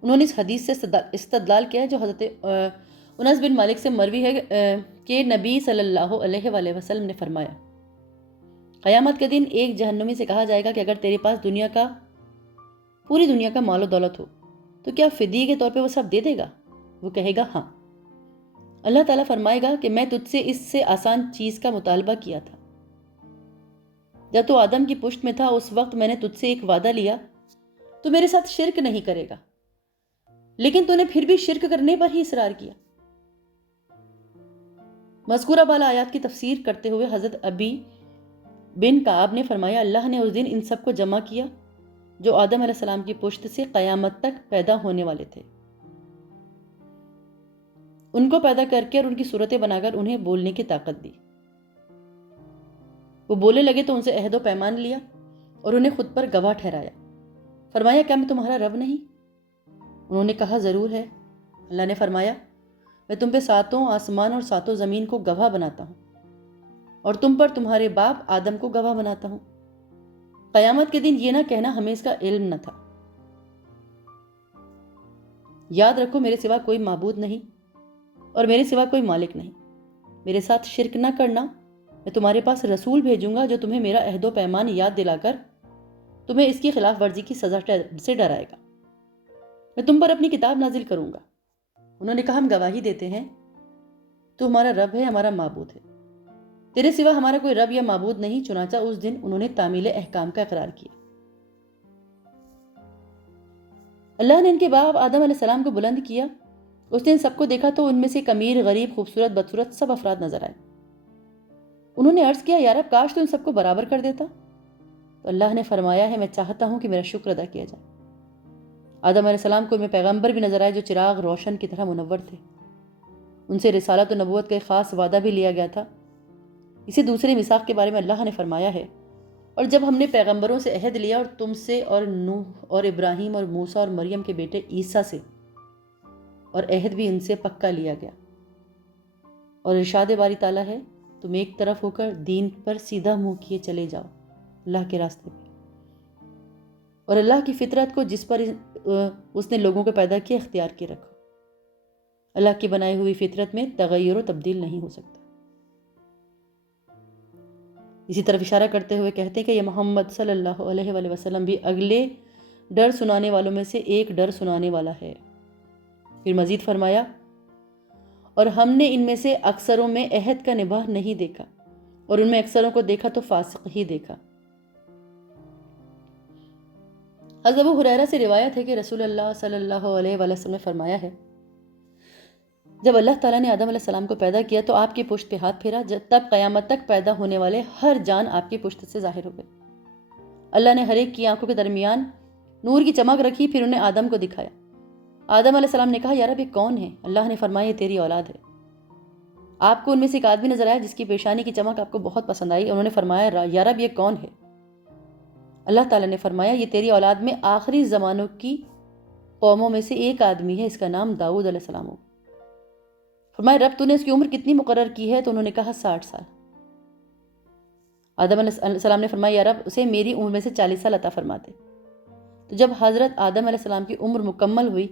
انہوں نے اس حدیث سے استدلال کیا ہے جو حضرت انس بن مالک سے مروی ہے کہ نبی صلی اللہ علیہ وآلہ وسلم نے فرمایا، قیامت کے دن ایک جہنمی سے کہا جائے گا کہ اگر تیرے پاس پوری دنیا کا مال و دولت ہو تو کیا فدیے کے طور پہ وہ سب دے دے گا؟ وہ کہے گا ہاں۔ اللہ تعالیٰ فرمائے گا کہ میں تجھ سے اس سے آسان چیز کا مطالبہ کیا تھا، جب تو آدم کی پشت میں تھا اس وقت میں نے تجھ سے ایک وعدہ لیا، تو میرے ساتھ شرک نہیں کرے گا، لیکن تو نے پھر بھی شرک کرنے پر ہی اصرار کیا۔ مذکورہ بالا آیات کی تفسیر کرتے ہوئے حضرت ابی بن کعب نے فرمایا، اللہ نے اس دن ان سب کو جمع کیا جو آدم علیہ السلام کی پشت سے قیامت تک پیدا ہونے والے تھے، ان کو پیدا کر کے اور ان کی صورتیں بنا کر انہیں بولنے کی طاقت دی۔ وہ بولنے لگے تو ان سے عہد و پیمان لیا اور انہیں خود پر گواہ ٹھہرایا۔ فرمایا، کیا میں تمہارا رب نہیں؟ انہوں نے کہا، ضرور ہے۔ اللہ نے فرمایا، میں تم پہ 7 آسمان اور 7 زمین کو گواہ بناتا ہوں اور تم پر تمہارے باپ آدم کو گواہ بناتا ہوں۔ قیامت کے دن یہ نہ کہنا ہمیں اس کا علم نہ تھا۔ یاد رکھو، میرے سوا کوئی معبود نہیں اور میرے سوا کوئی مالک نہیں، میرے ساتھ شرک نہ کرنا۔ میں تمہارے پاس رسول بھیجوں گا جو تمہیں میرا عہد و پیمان یاد دلا کر تمہیں اس کی خلاف ورزی کی سزا سے ڈرائے گا۔ میں تم پر اپنی کتاب نازل کروں گا۔ انہوں نے کہا، ہم گواہی دیتے ہیں تو ہمارا رب ہے، ہمارا معبود ہے، تیرے سوا ہمارا کوئی رب یا معبود نہیں۔ چنانچہ اس دن انہوں نے تعمیل احکام کا اقرار کیا۔ اللہ نے ان کے باپ آدم علیہ السلام کو بلند کیا۔ اس نے ان سب کو دیکھا تو ان میں سے امیر، غریب، خوبصورت، بدصورت سب افراد نظر آئے۔ انہوں نے عرض کیا، یا رب، کاش تو ان سب کو برابر کر دیتا۔ تو اللہ نے فرمایا ہے، میں چاہتا ہوں کہ میرا شکر ادا کیا جائے۔ آدم علیہ السلام کو میں پیغمبر بھی نظر آئے جو چراغ روشن کی طرح منور تھے۔ ان سے رسالت و نبوت کا ایک خاص وعدہ بھی لیا گیا تھا۔ اسے دوسرے میثاق کے بارے میں اللہ نے فرمایا ہے، اور جب ہم نے پیغمبروں سے عہد لیا اور تم سے اور نوح اور ابراہیم اور موسیٰ اور مریم کے بیٹے عیسیٰ سے، اور عہد بھی ان سے پکا لیا گیا۔ اور ارشاد باری تعالیٰ ہے، تم ایک طرف ہو کر دین پر سیدھا منہ کیے چلے جاؤ، اللہ کے راستے پہ، اور اللہ کی فطرت کو جس پر اس نے لوگوں کو پیدا کیا اختیار کے رکھو۔ اللہ کی بنائی ہوئی فطرت میں تغیر و تبدیل نہیں ہو سکتا۔ اسی طرف اشارہ کرتے ہوئے کہتے ہیں کہ یہ محمد صلی اللہ علیہ وآلہ وسلم بھی اگلے ڈر سنانے والوں میں سے ایک ڈر سنانے والا ہے۔ پھر مزید فرمایا، اور ہم نے ان میں سے اکثروں میں عہد کا نبھا نہیں دیکھا اور ان میں اکثروں کو دیکھا تو فاسق ہی دیکھا۔ حضرت ابو ہریرہ سے روایت ہے کہ رسول اللہ صلی اللہ علیہ وآلہ وسلم نے فرمایا ہے، جب اللہ تعالیٰ نے آدم علیہ السلام کو پیدا کیا تو آپ کی پشت پہ ہاتھ پھیرا، تب قیامت تک پیدا ہونے والے ہر جان آپ کی پشت سے ظاہر ہو گئے۔ اللہ نے ہر ایک کی آنکھوں کے درمیان نور کی چمک رکھی، پھر انہیں آدم کو دکھایا۔ آدم علیہ السلام نے کہا یا رب یہ کون ہے؟ اللہ نے فرمایا یہ تیری اولاد ہے۔ آپ کو ان میں سے ایک آدمی نظر آیا جس کی پیشانی کی چمک آپ کو بہت پسند آئی، انہوں نے فرمایا یا رب یہ کون ہے؟ اللہ تعالیٰ نے فرمایا یہ تیری اولاد میں آخری زمانوں کی قوموں میں سے ایک آدمی ہے، اس کا نام داؤد علیہ السلام ہو۔ فرمایا رب تو نے اس کی عمر کتنی مقرر کی ہے؟ تو انہوں نے کہا 60 سال۔ آدم علیہ السلام نے فرمایا یا رب اسے میری عمر میں سے 40 سال عطا فرما دے۔ تو جب حضرت آدم علیہ السلام کی عمر مکمل ہوئی،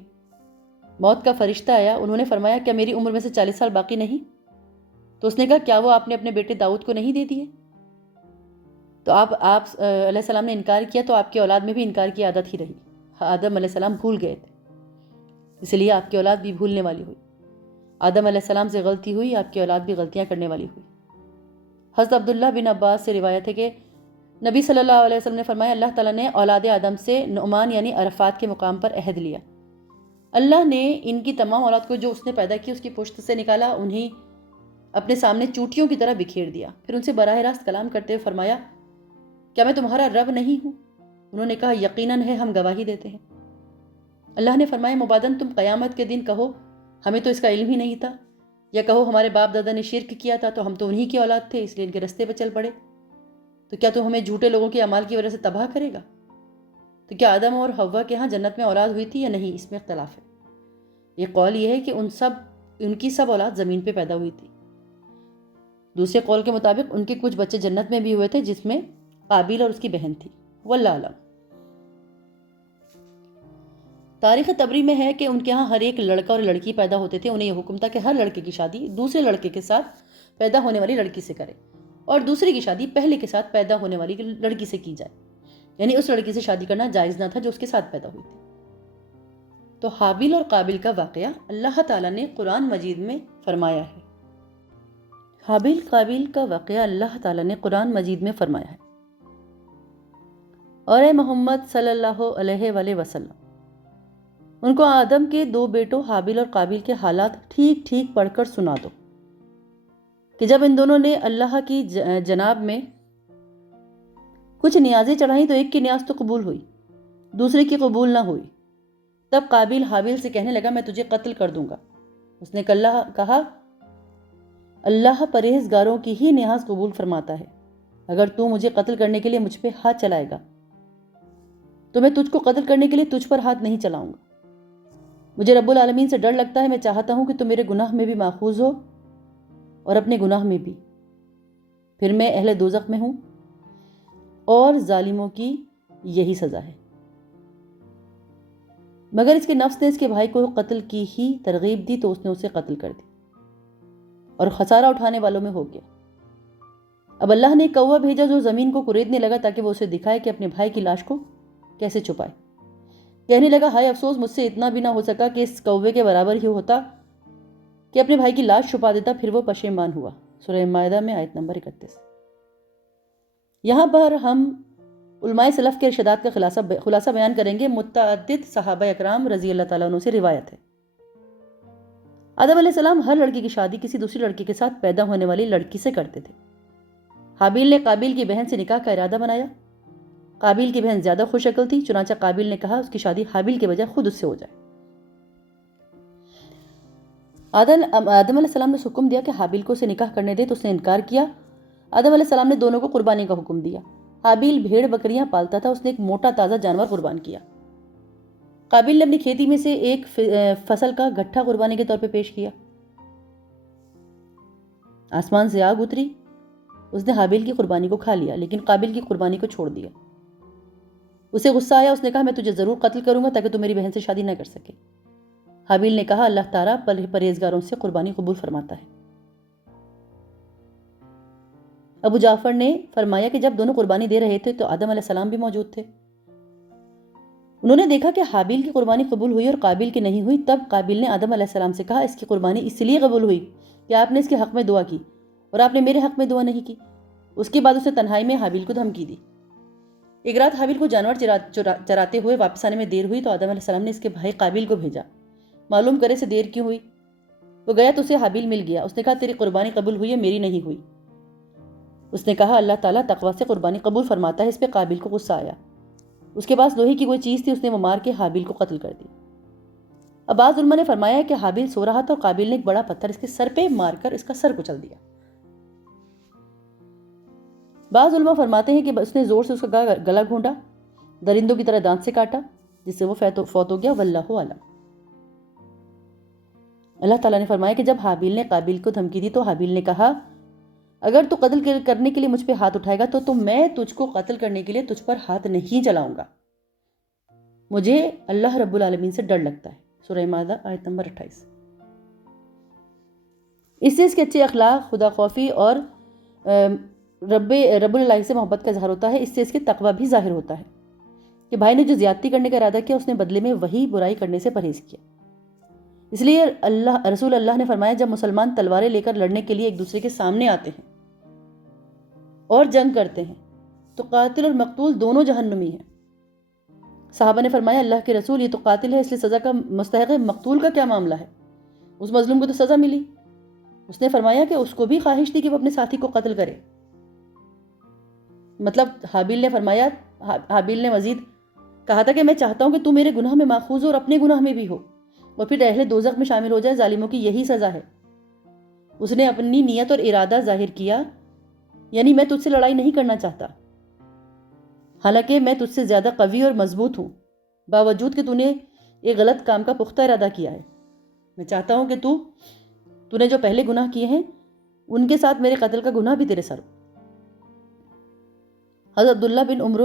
موت کا فرشتہ آیا، انہوں نے فرمایا کیا میری عمر میں سے 40 سال باقی نہیں؟ تو اس نے کہا کیا وہ آپ نے اپنے بیٹے داؤد کو نہیں دے دیے؟ تو آپ علیہ السلام نے انکار کیا، تو آپ کی اولاد میں بھی انکار کی عادت ہی رہی۔ آدم علیہ السلام بھول گئے تھے، اس لیے آپ کی اولاد بھی بھولنے والی ہوئی۔ آدم علیہ السلام سے غلطی ہوئی، آپ کی اولاد بھی غلطیاں کرنے والی ہوئی۔ حضرت عبداللہ بن عباس سے روایت ہے کہ نبی صلی اللہ علیہ وسلم نے فرمایا اللہ تعالیٰ نے اولاد آدم سے نعمان یعنی عرفات کے مقام پر عہد لیا۔ اللہ نے ان کی تمام اولاد کو جو اس نے پیدا کی اس کی پشت سے نکالا، انہیں اپنے سامنے چوٹیوں کی طرح بکھیر دیا، پھر ان سے براہ راست کلام کرتے ہوئے فرمایا کیا میں تمہارا رب نہیں ہوں؟ انہوں نے کہا یقیناً ہے، ہم گواہی دیتے ہیں۔ اللہ نے فرمایا مبادن تم قیامت کے دن کہو ہمیں تو اس کا علم ہی نہیں تھا، یا کہو ہمارے باپ دادا نے شرک کیا تھا تو ہم تو انہی کی اولاد تھے اس لیے ان کے رستے پہ چل پڑے، تو کیا تو ہمیں جھوٹے لوگوں کے اعمال کی وجہ سے تباہ کرے گا؟ تو کیا آدم اور حوا کے ہاں جنت میں اولاد ہوئی تھی یا نہیں؟ اس میں اختلاف ہے۔ یہ قول یہ ہے کہ ان کی سب اولاد زمین پہ پیدا ہوئی تھی۔ دوسرے قول کے مطابق ان کے کچھ بچے جنت میں بھی ہوئے تھے جس میں قابیل اور اس کی بہن تھی، واللہ اعلم۔ تاریخ تبری میں ہے کہ ان کے ہاں ہر ایک لڑکا اور لڑکی پیدا ہوتے تھے، انہیں یہ حکم تھا کہ ہر لڑکے کی شادی دوسرے لڑکے کے ساتھ پیدا ہونے والی لڑکی سے کرے اور دوسرے کی شادی پہلے کے ساتھ پیدا ہونے والی لڑکی سے کی جائے، یعنی اس لڑکی سے شادی کرنا جائز نہ تھا جو اس کے ساتھ پیدا ہوئی تھی۔ تو حابیل اور قابیل کا واقعہ اللہ تعالیٰ نے قرآن مجید میں فرمایا ہے۔ حابیل قابیل کا واقعہ اللہ تعالیٰ نے قرآن مجید میں فرمایا ہے۔ اور اے محمد صلی اللہ علیہ وآلہ وسلم ان کو آدم کے 2 بیٹوں حابیل اور قابیل کے حالات ٹھیک ٹھیک پڑھ کر سنا دو کہ جب ان دونوں نے اللہ کی جناب میں کچھ نیازیں چڑھائیں تو ایک کی نیاز تو قبول ہوئی، دوسرے کی قبول نہ ہوئی۔ تب قابیل حابیل سے کہنے لگا میں تجھے قتل کر دوں گا۔ اس نے کہا اللہ پرہیزگاروں کی ہی نیاز قبول فرماتا ہے، اگر تو مجھے قتل کرنے کے لیے مجھ پہ ہاتھ چلائے گا تو میں تجھ کو قتل کرنے کے لیے تجھ پر ہاتھ نہیں چلاؤں گا۔ مجھے رب العالمین سے ڈر لگتا ہے، میں چاہتا ہوں کہ تم میرے گناہ میں بھی ماخوذ ہو اور اپنے گناہ میں بھی، پھر میں اہل دوزخ میں ہوں اور ظالموں کی یہی سزا ہے۔ مگر اس کے نفس نے اس کے بھائی کو قتل کی ہی ترغیب دی تو اس نے اسے قتل کر دی اور خسارہ اٹھانے والوں میں ہو گیا۔ اب اللہ نے کوا بھیجا جو زمین کو کریدنے لگا تاکہ وہ اسے دکھائے کہ اپنے بھائی کی لاش کو کیسے چھپائے۔ کہنے لگا ہائے افسوس مجھ سے اتنا بھی نہ ہو سکا کہ اس کوے کے برابر ہی ہوتا کہ اپنے بھائی کی لاش چھپا دیتا، پھر وہ پشیمان ہوا۔ سورہ مائدہ میں آیت نمبر 31۔ یہاں پر ہم علماء سلف کے ارشادات کا خلاصہ بیان کریں گے۔ متعدد صحابہ اکرام رضی اللہ تعالیٰ عنہ سے روایت ہے آدم علیہ السلام ہر لڑکی کی شادی کسی دوسری لڑکی کے ساتھ پیدا ہونے والی لڑکی سے کرتے تھے۔ حابیل نے قابیل کی بہن سے نکاح کا ارادہ بنایا۔ قابیل کی بہن زیادہ خوش عقل تھی، چنانچہ قابیل نے کہا اس کی شادی حابیل کے بجائے خود اس سے ہو جائے۔ آدم علیہ السلام نے حکم دیا کہ حابیل کو اسے نکاح کرنے دے تو اس نے انکار کیا۔ آدم علیہ السلام نے دونوں کو قربانی کا حکم دیا۔ حابیل بھیڑ بکریاں پالتا تھا، اس نے ایک موٹا تازہ جانور قربان کیا۔ قابیل نے اپنی کھیتی میں سے ایک فصل کا گٹھا قربانی کے طور پہ پیش کیا۔ آسمان سے آگ اتری، اس نے حابیل کی قربانی کو کھا لیا لیکن قابیل کی قربانی کو چھوڑ دیا۔ اسے غصہ آیا، اس نے کہا میں تجھے ضرور قتل کروں گا تاکہ تو میری بہن سے شادی نہ کر سکے۔ حابیل نے کہا اللہ تعالیٰ پرہیزگاروں سے قربانی قبول فرماتا ہے۔ ابو جعفر نے فرمایا کہ جب دونوں قربانی دے رہے تھے تو آدم علیہ السلام بھی موجود تھے۔ انہوں نے دیکھا کہ حابیل کی قربانی قبول ہوئی اور قابیل کی نہیں ہوئی۔ تب قابیل نے آدم علیہ السلام سے کہا اس کی قربانی اس لیے قبول ہوئی کہ آپ نے اس کے حق میں دعا کی اور آپ نے میرے حق میں دعا نہیں کی۔ اس کے بعد اس نے تنہائی میں حابیل کو دھمکی دی۔ ایک رات حابیل کو جانور چراتے ہوئے واپس آنے میں دیر ہوئی تو آدم علیہ السلام نے اس کے بھائی قابیل کو بھیجا، معلوم کرے سے دیر کیوں ہوئی۔ وہ گیا تو اسے حابیل مل گیا۔ اس نے کہا تیری قربانی قبول ہوئی ہے، میری نہیں ہوئی۔ اس نے کہا اللہ تعالیٰ تقوی سے قربانی قبول فرماتا ہے۔ اس پہ قابیل کو غصہ آیا۔ اس کے پاس لوہے کی کوئی چیز تھی، اس نے وہ مار کے حابیل کو قتل کر دی۔ اب بعض علماء نے فرمایا کہ حابیل سو رہا تھا اور قابیل نے ایک بڑا پتھر اس کے سر پہ مار کر اس کا سر کچل دیا۔ بعض علماء فرماتے ہیں کہ اس نے زور سے اس کا گلا گھونٹا، درندوں کی طرح دانت سے کاٹا، جس سے وہ فوت ہو گیا، واللہ اعلم۔ اللہ تعالیٰ نے فرمایا کہ جب حابیل نے قابیل کو دھمکی دی تو حابیل نے کہا اگر تو قتل کرنے کے لیے مجھ پہ ہاتھ اٹھائے گا تو میں تجھ کو قتل کرنے کے لیے تجھ پر ہاتھ نہیں چلاؤں گا، مجھے اللہ رب العالمین سے ڈر لگتا ہے۔ سورہ مائدہ آیت نمبر 28۔ اس سے اس کے اچھے اخلاق، خدا خوفی اور رب اللہ سے محبت کا اظہار ہوتا ہے۔ اس سے اس کے تقوی بھی ظاہر ہوتا ہے کہ بھائی نے جو زیادتی کرنے کا ارادہ کیا اس نے بدلے میں وہی برائی کرنے سے پرہیز کیا۔ اس لیے رسول اللہ نے فرمایا جب مسلمان تلواریں لے کر لڑنے کے لیے ایک دوسرے کے سامنے آتے ہیں اور جنگ کرتے ہیں تو قاتل اور مقتول دونوں جہنمی ہیں۔ صحابہ نے فرمایا اللہ کے رسول یہ تو قاتل ہے اس لیے سزا کا مستحق ہے، مقتول کا کیا معاملہ ہے؟ اس مظلوم کو تو سزا ملی۔ اس نے فرمایا کہ اس کو بھی خواہش تھی کہ وہ اپنے ساتھی کو قتل کرے۔ مطلب حابیل نے مزید کہا تھا کہ میں چاہتا ہوں کہ تو میرے گناہ میں ماخوذ ہو اور اپنے گناہ میں بھی ہو اور پھر اہل دوزخ میں شامل ہو جائے، ظالموں کی یہی سزا ہے۔ اس نے اپنی نیت اور ارادہ ظاہر کیا، یعنی میں تجھ سے لڑائی نہیں کرنا چاہتا، حالانکہ میں تجھ سے زیادہ قوی اور مضبوط ہوں، باوجود کہ تو نے ایک غلط کام کا پختہ ارادہ کیا ہے۔ میں چاہتا ہوں کہ تو نے جو پہلے گناہ کیے ہیں ان کے ساتھ میرے قتل کا گناہ بھی تیرے سر ہو۔ حضرت عبداللہ بن عمر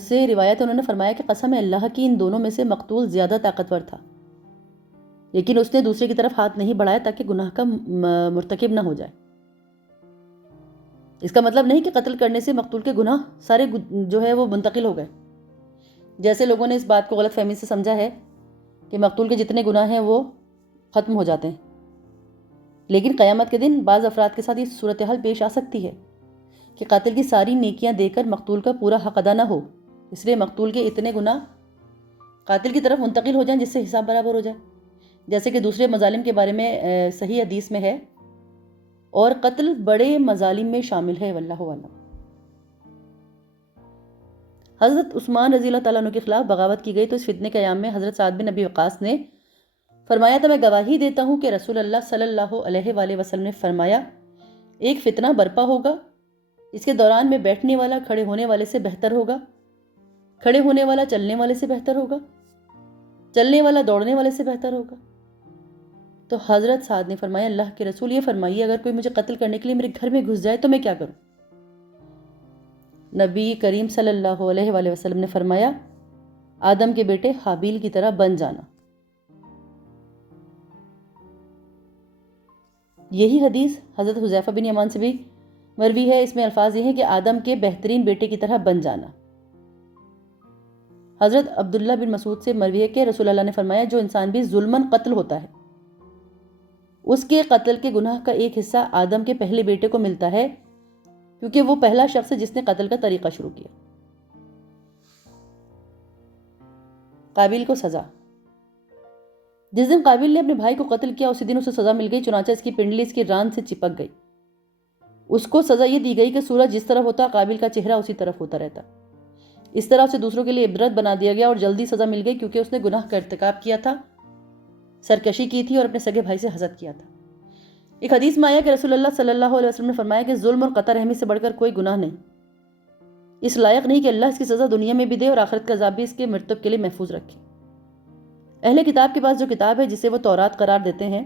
سے روایت ہے، انہوں نے فرمایا کہ قسم اللہ کی ان دونوں میں سے مقتول زیادہ طاقتور تھا، لیکن اس نے دوسرے کی طرف ہاتھ نہیں بڑھایا تاکہ گناہ کا مرتکب نہ ہو جائے۔ اس کا مطلب نہیں کہ قتل کرنے سے مقتول کے گناہ سارے جو ہے وہ منتقل ہو گئے، جیسے لوگوں نے اس بات کو غلط فہمی سے سمجھا ہے کہ مقتول کے جتنے گناہ ہیں وہ ختم ہو جاتے ہیں۔ لیکن قیامت کے دن بعض افراد کے ساتھ یہ صورتحال پیش آ سکتی ہے کہ قاتل کی ساری نیکیاں دے کر مقتول کا پورا حق ادا نہ ہو، اس لیے مقتول کے اتنے گناہ قاتل کی طرف منتقل ہو جائیں جس سے حساب برابر ہو جائے، جیسے کہ دوسرے مظالم کے بارے میں صحیح حدیث میں ہے، اور قتل بڑے مظالم میں شامل ہے، واللہ اعلم۔ حضرت عثمان رضی اللہ تعالیٰ عنہ کے خلاف بغاوت کی گئی تو اس فتنے کے ایام میں حضرت سعد بن ابی وقاص نے فرمایا تھا میں گواہی دیتا ہوں کہ رسول اللہ صلی اللہ علیہ وآلہ وسلم نے فرمایا ایک فتنہ برپا ہوگا، اس کے دوران میں بیٹھنے والا کھڑے ہونے والے سے بہتر ہوگا، کھڑے ہونے والا چلنے والے سے بہتر ہوگا، چلنے والا دوڑنے والے سے بہتر ہوگا۔ تو حضرت سعد نے فرمایا اللہ کے رسول یہ فرمائیے اگر کوئی مجھے قتل کرنے کے لیے میرے گھر میں گھس جائے تو میں کیا کروں؟ نبی کریم صلی اللہ علیہ وآلہ وسلم نے فرمایا آدم کے بیٹے حابیل کی طرح بن جانا۔ یہی حدیث حضرت حذیفہ بن یمان سے بھی مروی ہے، اس میں الفاظ یہ ہیں کہ آدم کے بہترین بیٹے کی طرح بن جانا۔ حضرت عبداللہ بن مسعود سے مروی ہے کہ رسول اللہ نے فرمایا جو انسان بھی ظلماً قتل ہوتا ہے اس کے قتل کے گناہ کا ایک حصہ آدم کے پہلے بیٹے کو ملتا ہے، کیونکہ وہ پہلا شخص ہے جس نے قتل کا طریقہ شروع کیا۔ قابیل کو سزا۔ جس دن قابیل نے اپنے بھائی کو قتل کیا اسی دن اسے سزا مل گئی، چنانچہ اس کی پنڈلی اس کی ران سے چپک گئی۔ اس کو سزا یہ دی گئی کہ سورج جس طرف ہوتا قابیل کا چہرہ اسی طرف ہوتا رہتا۔ اس طرح اسے دوسروں کے لیے عبرت بنا دیا گیا اور جلدی سزا مل گئی کیونکہ اس نے گناہ کا ارتکاب کیا تھا، سرکشی کی تھی اور اپنے سگے بھائی سے حسد کیا تھا۔ ایک حدیث میں آیا کہ رسول اللہ صلی اللہ علیہ وسلم نے فرمایا کہ ظلم اور قطع رحمی سے بڑھ کر کوئی گناہ نہیں، اس لائق نہیں کہ اللہ اس کی سزا دنیا میں بھی دے اور آخرت کا عذاب بھی اس کے مرتب کے لیے محفوظ رکھے۔ اہل کتاب کے پاس جو کتاب ہے جسے وہ تورات قرار دیتے ہیں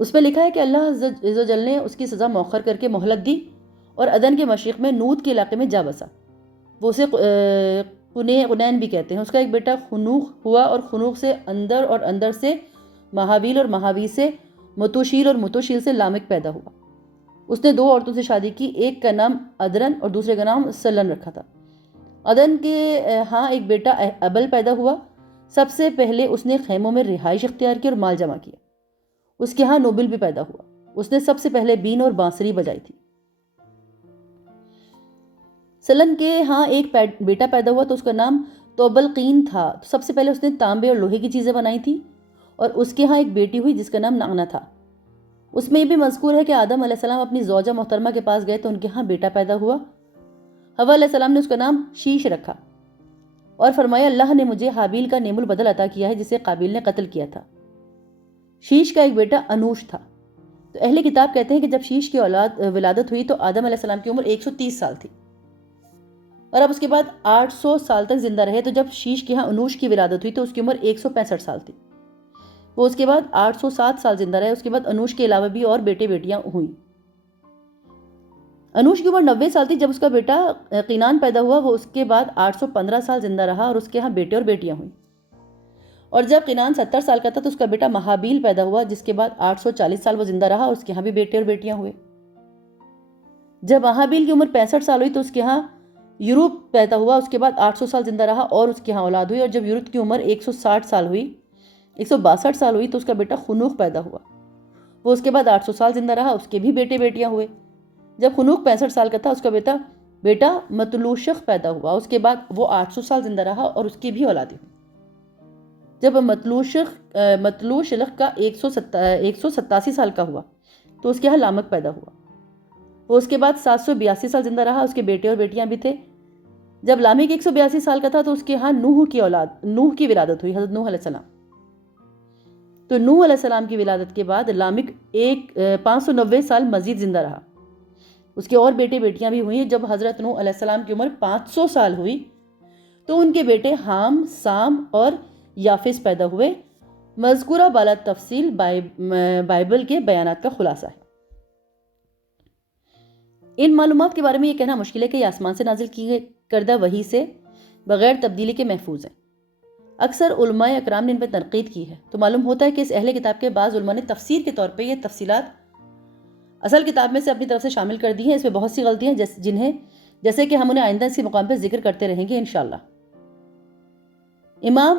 اس میں لکھا ہے کہ اللہ عز و جل نے اس کی سزا مؤخر کر کے مہلت دی اور عدن کے مشرق میں نود کے علاقے میں جا بسا، وہ اسے قنین بھی کہتے ہیں۔ اس کا ایک بیٹا خنوخ ہوا اور خنوخ سے اندر اور اندر سے مہاویل اور مہاویل سے متوشیل اور متوشیل سے لامک پیدا ہوا۔ اس نے دو عورتوں سے شادی کی، ایک کا نام ادرن اور دوسرے کا نام سلن رکھا تھا۔ ادن کے ہاں ایک بیٹا ابل پیدا ہوا، سب سے پہلے اس نے خیموں میں رہائش اختیار کی اور مال جمع کیا۔ اس کے ہاں نوبل بھی پیدا ہوا، اس نے سب سے پہلے بین اور بانسری بجائی تھی۔ سلن کے ہاں ایک بیٹا پیدا ہوا تو اس کا نام توبلقین تھا، تو سب سے پہلے اس نے تانبے اور لوہے کی چیزیں بنائی تھی، اور اس کے ہاں ایک بیٹی ہوئی جس کا نام نعنا تھا۔ اس میں یہ بھی مذکور ہے کہ آدم علیہ السلام اپنی زوجہ محترمہ کے پاس گئے تو ان کے ہاں بیٹا پیدا ہوا۔ حوا علیہ السلام نے اس کا نام شیش رکھا۔ اور فرمایا اللہ نے مجھے حابیل کا نعم البدل عطا کیا ہے جسے قابیل نے قتل کیا تھا۔ شیش کا ایک بیٹا انوش تھا۔ تو اہل کتاب کہتے ہیں کہ جب شیش کی ولادت ہوئی تو آدم علیہ السلام کی عمر 130 سال تھی، اور اب اس کے بعد 800 سال تک زندہ رہے۔ تو جب شیش کے ہاں انوش کی ولادت ہوئی تو اس کی عمر 165 سال تھی۔ وہ اس کے بعد 807 سال زندہ رہے۔ اس کے بعد انوش کے علاوہ بھی اور بیٹے بیٹیاں ہوئیں۔ انوش کی عمر 90 سال تھی جب اس کا بیٹا قینان پیدا ہوا۔ وہ اس کے بعد 815 سال زندہ رہا اور اس کے ہاں بیٹے اور بیٹیاں ہوئیں۔ اور جب قینان 70 سال کا تھا تو اس کا بیٹا مہابیل پیدا ہوا، جس کے بعد 840 سال وہ زندہ رہا اور اس کے ہاں بھی بیٹے اور بیٹیاں ہوئے۔ جب مہابیل کی عمر 65 سال ہوئی تو اس کے ہاں یوروپ پیدا ہوا۔ اس کے بعد 800 سال زندہ رہا اور اس کے ہاں اولاد ہوئی۔ اور جب یوروپ کی عمر 160 سال ہوئی 162 سال ہوئی تو اس کا بیٹا خنوخ پیدا ہوا۔ وہ اس کے بعد 800 سال زندہ رہا، اس کے بھی بیٹے بیٹیاں ہوئے۔ جب خنوخ 65 سال کا تھا اس کا بیٹا متلوشخ پیدا ہوا۔ اس کے بعد وہ 800 سال زندہ رہا اور اس کی بھی اولادیں ہوئی۔ جب متلوشلخ کا 187 سال کا ہوا تو اس کے ہاں لامک پیدا ہوا۔ وہ اس کے بعد 782 سال زندہ رہا، اس کے بیٹے اور بیٹیاں بھی تھے۔ جب لامک 182 سال کا تھا تو اس کے ہاں نوح کی ولادت ہوئی، حضرت نوح علیہ السلام۔ تو نوح علیہ السلام کی ولادت کے بعد لامک 590 سال مزید زندہ رہا، اس کے اور بیٹے بیٹیاں بھی ہوئیں۔ جب حضرت نوح علیہ السلام کی عمر 500 سال ہوئی تو ان کے بیٹے حام، سام اور یافس پیدا ہوئے۔ مذکورہ بالا تفصیل بائبل کے بیانات کا خلاصہ ہے۔ ان معلومات کے بارے میں یہ کہنا مشکل ہے کہ یہ آسمان سے نازل کی کردہ وحی سے بغیر تبدیلی کے محفوظ ہیں۔ اکثر علماء اکرام نے ان پر تنقید کی ہے، تو معلوم ہوتا ہے کہ اس اہل کتاب کے بعض علماء نے تفسیر کے طور پہ یہ تفصیلات اصل کتاب میں سے اپنی طرف سے شامل کر دی ہیں۔ اس میں بہت سی غلطیاں جیسے کہ ہم انہیں آئندہ اسی مقام پر ذکر کرتے رہیں گے انشاءاللہ۔ امام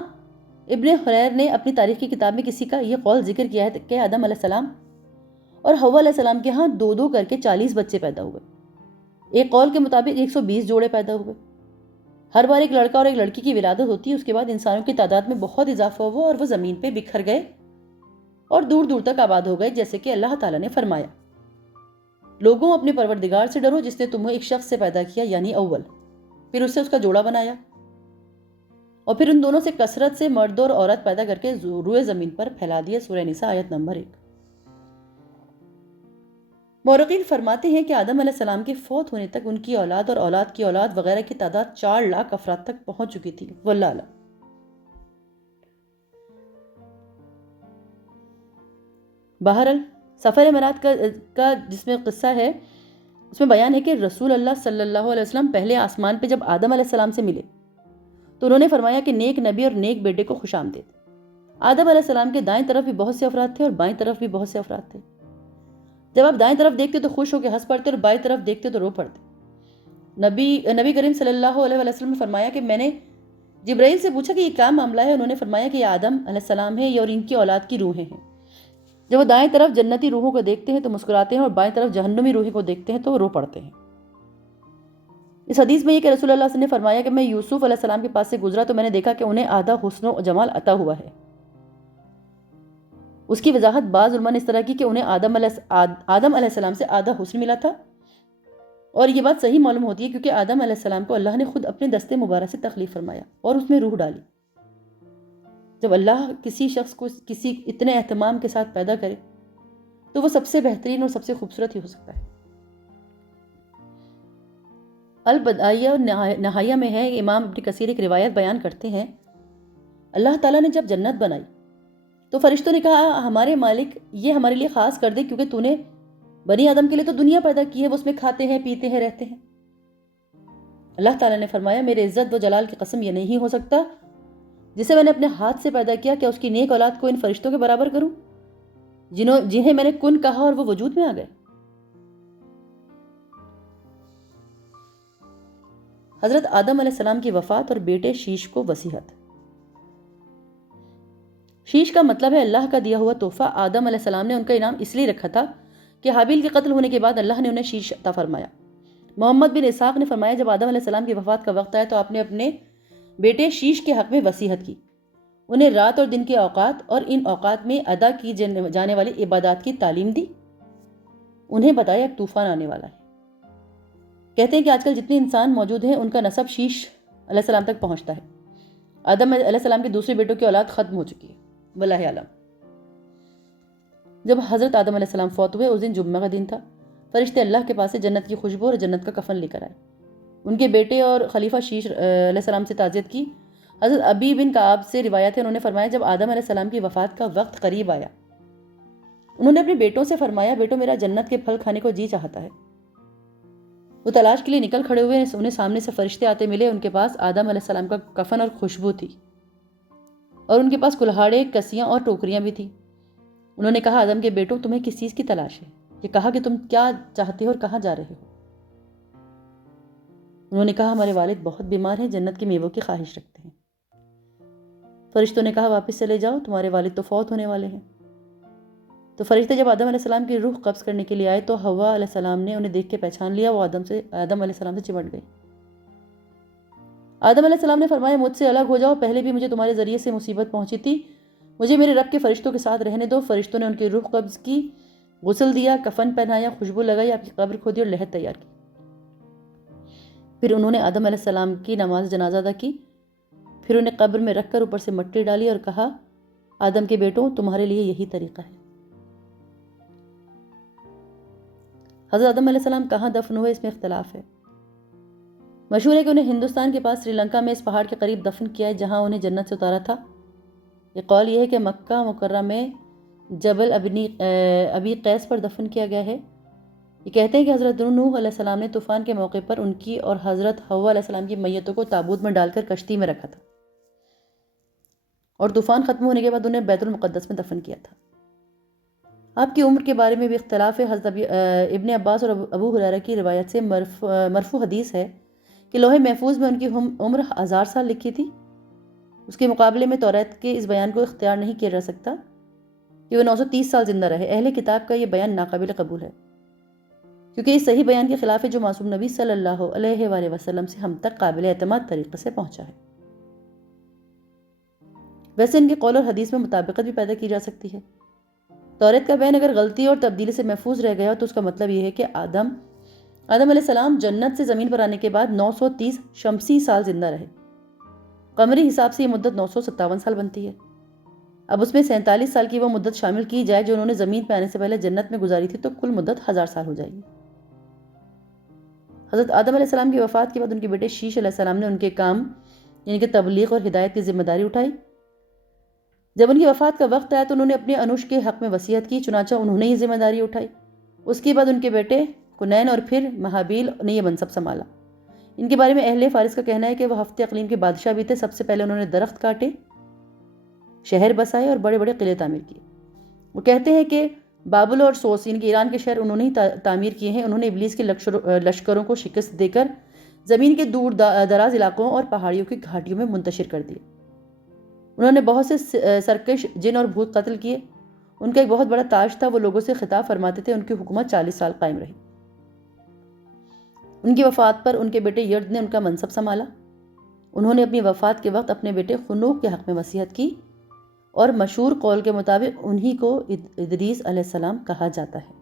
ابن حریر نے اپنی تاریخ کی کتاب میں کسی کا یہ قول ذکر کیا ہے کہ آدم علیہ السلام اور حوا علیہ السلام کے ہاں 2 کر کے 40 بچے پیدا ہوئے۔ ایک قول کے مطابق 120 جوڑے پیدا ہوئے۔ ہر بار ایک لڑکا اور ایک لڑکی کی ولادت ہوتی ہے، اس کے بعد انسانوں کی تعداد میں بہت اضافہ ہوا اور وہ زمین پہ بکھر گئے اور دور دور تک آباد ہو گئے، جیسے کہ اللہ تعالیٰ نے فرمایا، لوگوں اپنے پروردگار سے ڈرو جس نے تمہیں ایک شخص سے پیدا کیا یعنی اول، پھر اس سے اس کا جوڑا بنایا، اور پھر ان دونوں سے کثرت سے مرد اور عورت پیدا کر کے روئے زمین پر پھیلا دیا۔ سورہ نساء آیت نمبر 1۔ مورخین فرماتے ہیں کہ آدم علیہ السلام کے فوت ہونے تک ان کی اولاد اور اولاد کی اولاد وغیرہ کی تعداد 4 لاکھ افراد تک پہنچ چکی تھی، واللہ اعلم۔ بہرحال سفر معراج کا جس میں قصہ ہے اس میں بیان ہے کہ رسول اللہ صلی اللہ علیہ وسلم پہلے آسمان پہ جب آدم علیہ السلام سے ملے تو انہوں نے فرمایا کہ نیک نبی اور نیک بیٹے کو خوش آمدید۔ آدم علیہ السلام کے دائیں طرف بھی بہت سے افراد تھے اور بائیں طرف بھی بہت سے افراد تھے۔ جب آپ دائیں طرف دیکھتے تو خوش ہو کے ہنس پڑتے اور بائیں طرف دیکھتے تو رو پڑتے۔ نبی کریم صلی اللہ علیہ وسلم نے فرمایا کہ میں نے جبرائیل سے پوچھا کہ یہ کیا معاملہ ہے؟ انہوں نے فرمایا کہ یہ آدم علیہ السلام ہے اور ان کی اولاد کی روحیں ہیں۔ جب وہ دائیں طرف جنتی روحوں کو دیکھتے ہیں تو مسکراتے ہیں اور بائیں طرف جہنمی روحوں کو دیکھتے ہیں تو رو پڑتے ہیں۔ اس حدیث میں یہ کہ رسول اللہ صلی اللہ علیہ وسلم نے فرمایا کہ میں یوسف علیہ السلام کے پاس سے گزرا تو میں نے دیکھا کہ انہیں آدھا حسن و جمال عطا ہوا ہے۔ اس کی وضاحت بعض علماء نے اس طرح کی کہ انہیں آدم علیہ السلام سے آدھا حسن ملا تھا، اور یہ بات صحیح معلوم ہوتی ہے کیونکہ آدم علیہ السلام کو اللہ نے خود اپنے دستے مبارک سے تخلیق فرمایا اور اس میں روح ڈالی۔ جب اللہ کسی شخص کو کسی اتنے اہتمام کے ساتھ پیدا کرے تو وہ سب سے بہترین اور سب سے خوبصورت ہی ہو سکتا ہے۔ البدائیہ اور نہایہ میں ہے، امام ابن کثیر ایک روایت بیان کرتے ہیں، اللہ تعالیٰ نے جب جنت بنائی تو فرشتوں نے کہا ہمارے مالک یہ ہمارے لیے خاص کر دے کیونکہ تو نے بنی آدم کے لیے تو دنیا پیدا کی ہے، وہ اس میں کھاتے ہیں پیتے ہیں رہتے ہیں۔ اللہ تعالیٰ نے فرمایا میرے عزت و جلال کی قسم یہ نہیں ہو سکتا جسے میں نے اپنے ہاتھ سے پیدا کیا، کیا اس کی نیک اولاد کو ان فرشتوں کے برابر کروں جنہیں میں نے کن کہا اور وہ وجود میں آ گئے۔ حضرت آدم علیہ السلام کی وفات اور بیٹے شیش کو وصیت۔ شیش کا مطلب ہے اللہ کا دیا ہوا تحفہ۔ آدم علیہ السلام نے ان کا انعام اس لیے رکھا تھا کہ حابیل کے قتل ہونے کے بعد اللہ نے انہیں شیش عطا فرمایا۔ محمد بن اسحاق نے فرمایا جب آدم علیہ السلام کی وفات کا وقت آیا تو آپ نے اپنے بیٹے شیش کے حق میں وصیت کی، انہیں رات اور دن کے اوقات اور ان اوقات میں ادا کی جانے والی عبادات کی تعلیم دی، انہیں بتایا ایک طوفان آنے والا ہے۔ کہتے ہیں کہ آج کل جتنے انسان موجود ہیں ان کا نسب شیش علیہ السلام تک پہنچتا ہے۔ آدم علیہ السلام کے دوسرے بیٹوں کی اولاد ختم ہو چکی ہے، واللہ عالم۔ جب حضرت آدم علیہ السلام فوت ہوئے، اس دن جمعہ کا دن تھا، فرشتے اللہ کے پاس سے جنت کی خوشبو اور جنت کا کفن لے کر آئے۔ ان کے بیٹے اور خلیفہ شیش علیہ السلام سے تعزیت کی۔ حضرت ابی بن کعب سے روایت ہے، انہوں نے فرمایا جب آدم علیہ السلام کی وفات کا وقت قریب آیا، انہوں نے اپنے بیٹوں سے فرمایا، بیٹو میرا جنت کے پھل کھانے کو جی چاہتا ہے۔ وہ تلاش کے لیے نکل کھڑے ہوئے، انہیں سامنے سے فرشتے آتے ملے، ان کے پاس آدم علیہ السلام کا کفن اور خوشبو تھی، اور ان کے پاس کلہاڑے، کسیاں اور ٹوکریاں بھی تھیں۔ انہوں نے کہا، آدم کے بیٹوں تمہیں کس چیز کی تلاش ہے؟ یہ کہا کہ تم کیا چاہتے ہو اور کہاں جا رہے ہو؟ انہوں نے کہا، ہمارے والد بہت بیمار ہیں، جنت کے میووں کی خواہش رکھتے ہیں۔ فرشتوں نے کہا، واپس چلے جاؤ، تمہارے والد تو فوت ہونے والے ہیں۔ تو فرشتے جب آدم علیہ السلام کی روح قبض کرنے کے لیے آئے تو حوا علیہ السلام نے انہیں دیکھ کے پہچان لیا، وہ آدم علیہ السلام سے چمٹ گئی۔ آدم علیہ السلام نے فرمایا، مجھ سے الگ ہو جاؤ، پہلے بھی مجھے تمہارے ذریعے سے مصیبت پہنچی تھی، مجھے میرے رب کے فرشتوں کے ساتھ رہنے دو۔ فرشتوں نے ان کی روح قبض کی، غسل دیا، کفن پہنایا، خوشبو لگائی، آپ کی قبر کھودی اور لحد تیار کی۔ پھر انہوں نے آدم علیہ السلام کی نماز جنازہ ادا کی، پھر انہیں قبر میں رکھ کر اوپر سے مٹی ڈالی اور کہا، آدم کے بیٹوں تمہارے لیے یہی طریقہ ہے۔ حضرت آدم علیہ السلام کہاں دفن ہوئے، اس میں اختلاف ہے۔ مشہور ہے کہ انہیں ہندوستان کے پاس سری لنکا میں اس پہاڑ کے قریب دفن کیا ہے جہاں انہیں جنت سے اتارا تھا۔ یہ قول یہ ہے کہ مکہ مکرمہ میں جبل ابی قیس پر دفن کیا گیا ہے۔ یہ کہتے ہیں کہ حضرت نوح علیہ السلام نے طوفان کے موقع پر ان کی اور حضرت حوا علیہ السلام کی میتوں کو تابوت میں ڈال کر کشتی میں رکھا تھا، اور طوفان ختم ہونے کے بعد انہیں بیت المقدس میں دفن کیا تھا۔ آپ کی عمر کے بارے میں بھی اختلاف ہے۔ حضرت ابن عباس اور ابو ہریرہ کی روایت سے مرفوع حدیث ہے کہ لوح محفوظ میں ان کی عمر 1000 سال لکھی تھی۔ اس کے مقابلے میں توریت کے اس بیان کو اختیار نہیں کیا جا سکتا کہ وہ 930 سال زندہ رہے۔ اہل کتاب کا یہ بیان ناقابل قبول ہے، کیونکہ اس صحیح بیان کے خلاف ہے جو معصوم نبی صلی اللہ علیہ وآلہ وسلم سے ہم تک قابل اعتماد طریقے سے پہنچا ہے۔ ویسے ان کے قول اور حدیث میں مطابقت بھی پیدا کی جا سکتی ہے۔ توریت کا بیان اگر غلطی اور تبدیلی سے محفوظ رہ گیا تو اس کا مطلب یہ ہے کہ آدم علیہ السلام جنت سے زمین پر آنے کے بعد 930 شمسی سال زندہ رہے۔ قمری حساب سے یہ مدت 957 سال بنتی ہے۔ اب اس میں 47 سال کی وہ مدت شامل کی جائے جو انہوں نے زمین پہ آنے سے پہلے جنت میں گزاری تھی، تو کل مدت 1000 سال ہو جائے گی۔ حضرت آدم علیہ السلام کی وفات کے بعد ان کے بیٹے شیش علیہ السلام نے ان کے کام یعنی کہ تبلیغ اور ہدایت کی ذمہ داری اٹھائی۔ جب ان کی وفات کا وقت آیا تو انہوں نے اپنے انوش کے حق میں وصیت کی، چنانچہ انہوں نے یہ ذمہ داری اٹھائی۔ اس کے بعد ان کے بیٹے کنین اور پھر مہابیل نے یہ منصب سنبھالا۔ ان کے بارے میں اہل فارس کا کہنا ہے کہ وہ ہفتے اقلیم کے بادشاہ بھی تھے۔ سب سے پہلے انہوں نے درخت کاٹے، شہر بسائے اور بڑے بڑے قلعے تعمیر کیے۔ وہ کہتے ہیں کہ بابل اور سوس ان کے ایران کے شہر انہوں نے ہی تعمیر کیے ہیں۔ انہوں نے ابلیس کے لشکروں کو شکست دے کر زمین کے دور دراز علاقوں اور پہاڑیوں کی گھاٹیوں میں منتشر کر دیے۔ انہوں نے بہت سے سرکش جن اور بھوت قتل کیے۔ ان کا ایک بہت بڑا تاج تھا، وہ لوگوں سے خطاب فرماتے تھے۔ ان کی حکومت 40 سال قائم رہی۔ ان کی وفات پر ان کے بیٹے یرد نے ان کا منصب سنبھالا۔ انہوں نے اپنی وفات کے وقت اپنے بیٹے خنوخ کے حق میں وصیت کی، اور مشہور قول کے مطابق انہی کو ادریس علیہ السلام کہا جاتا ہے۔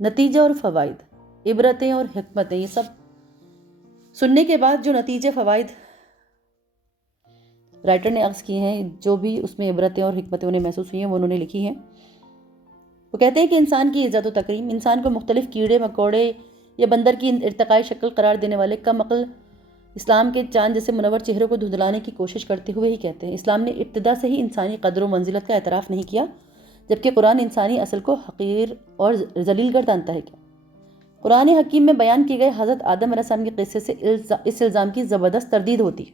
نتیجہ اور فوائد، عبرتیں اور حکمتیں، یہ سب سننے کے بعد جو نتیجے فوائد رائٹر نے عکس کیے ہیں، جو بھی اس میں عبرتیں اور حکمتیں انہیں محسوس ہوئی ہیں، وہ انہوں نے لکھی ہیں۔ وہ کہتے ہیں کہ انسان کی عزت و تکریم، انسان کو مختلف کیڑے مکوڑے یا بندر کی ارتقائی شکل قرار دینے والے کم عقل اسلام کے چاند جیسے منور چہروں کو دھندلانے کی کوشش کرتے ہوئے ہی کہتے ہیں۔ اسلام نے ابتدا سے ہی انسانی قدر و منزلت کا اعتراف نہیں کیا، جبکہ قرآن انسانی اصل کو حقیر اور ذلیل گردانتا ہے۔ کیا قرآن حکیم میں بیان کی گئے حضرت آدم علیہ السلام کے قصے سے اس الزام کی زبردست تردید ہوتی ہے،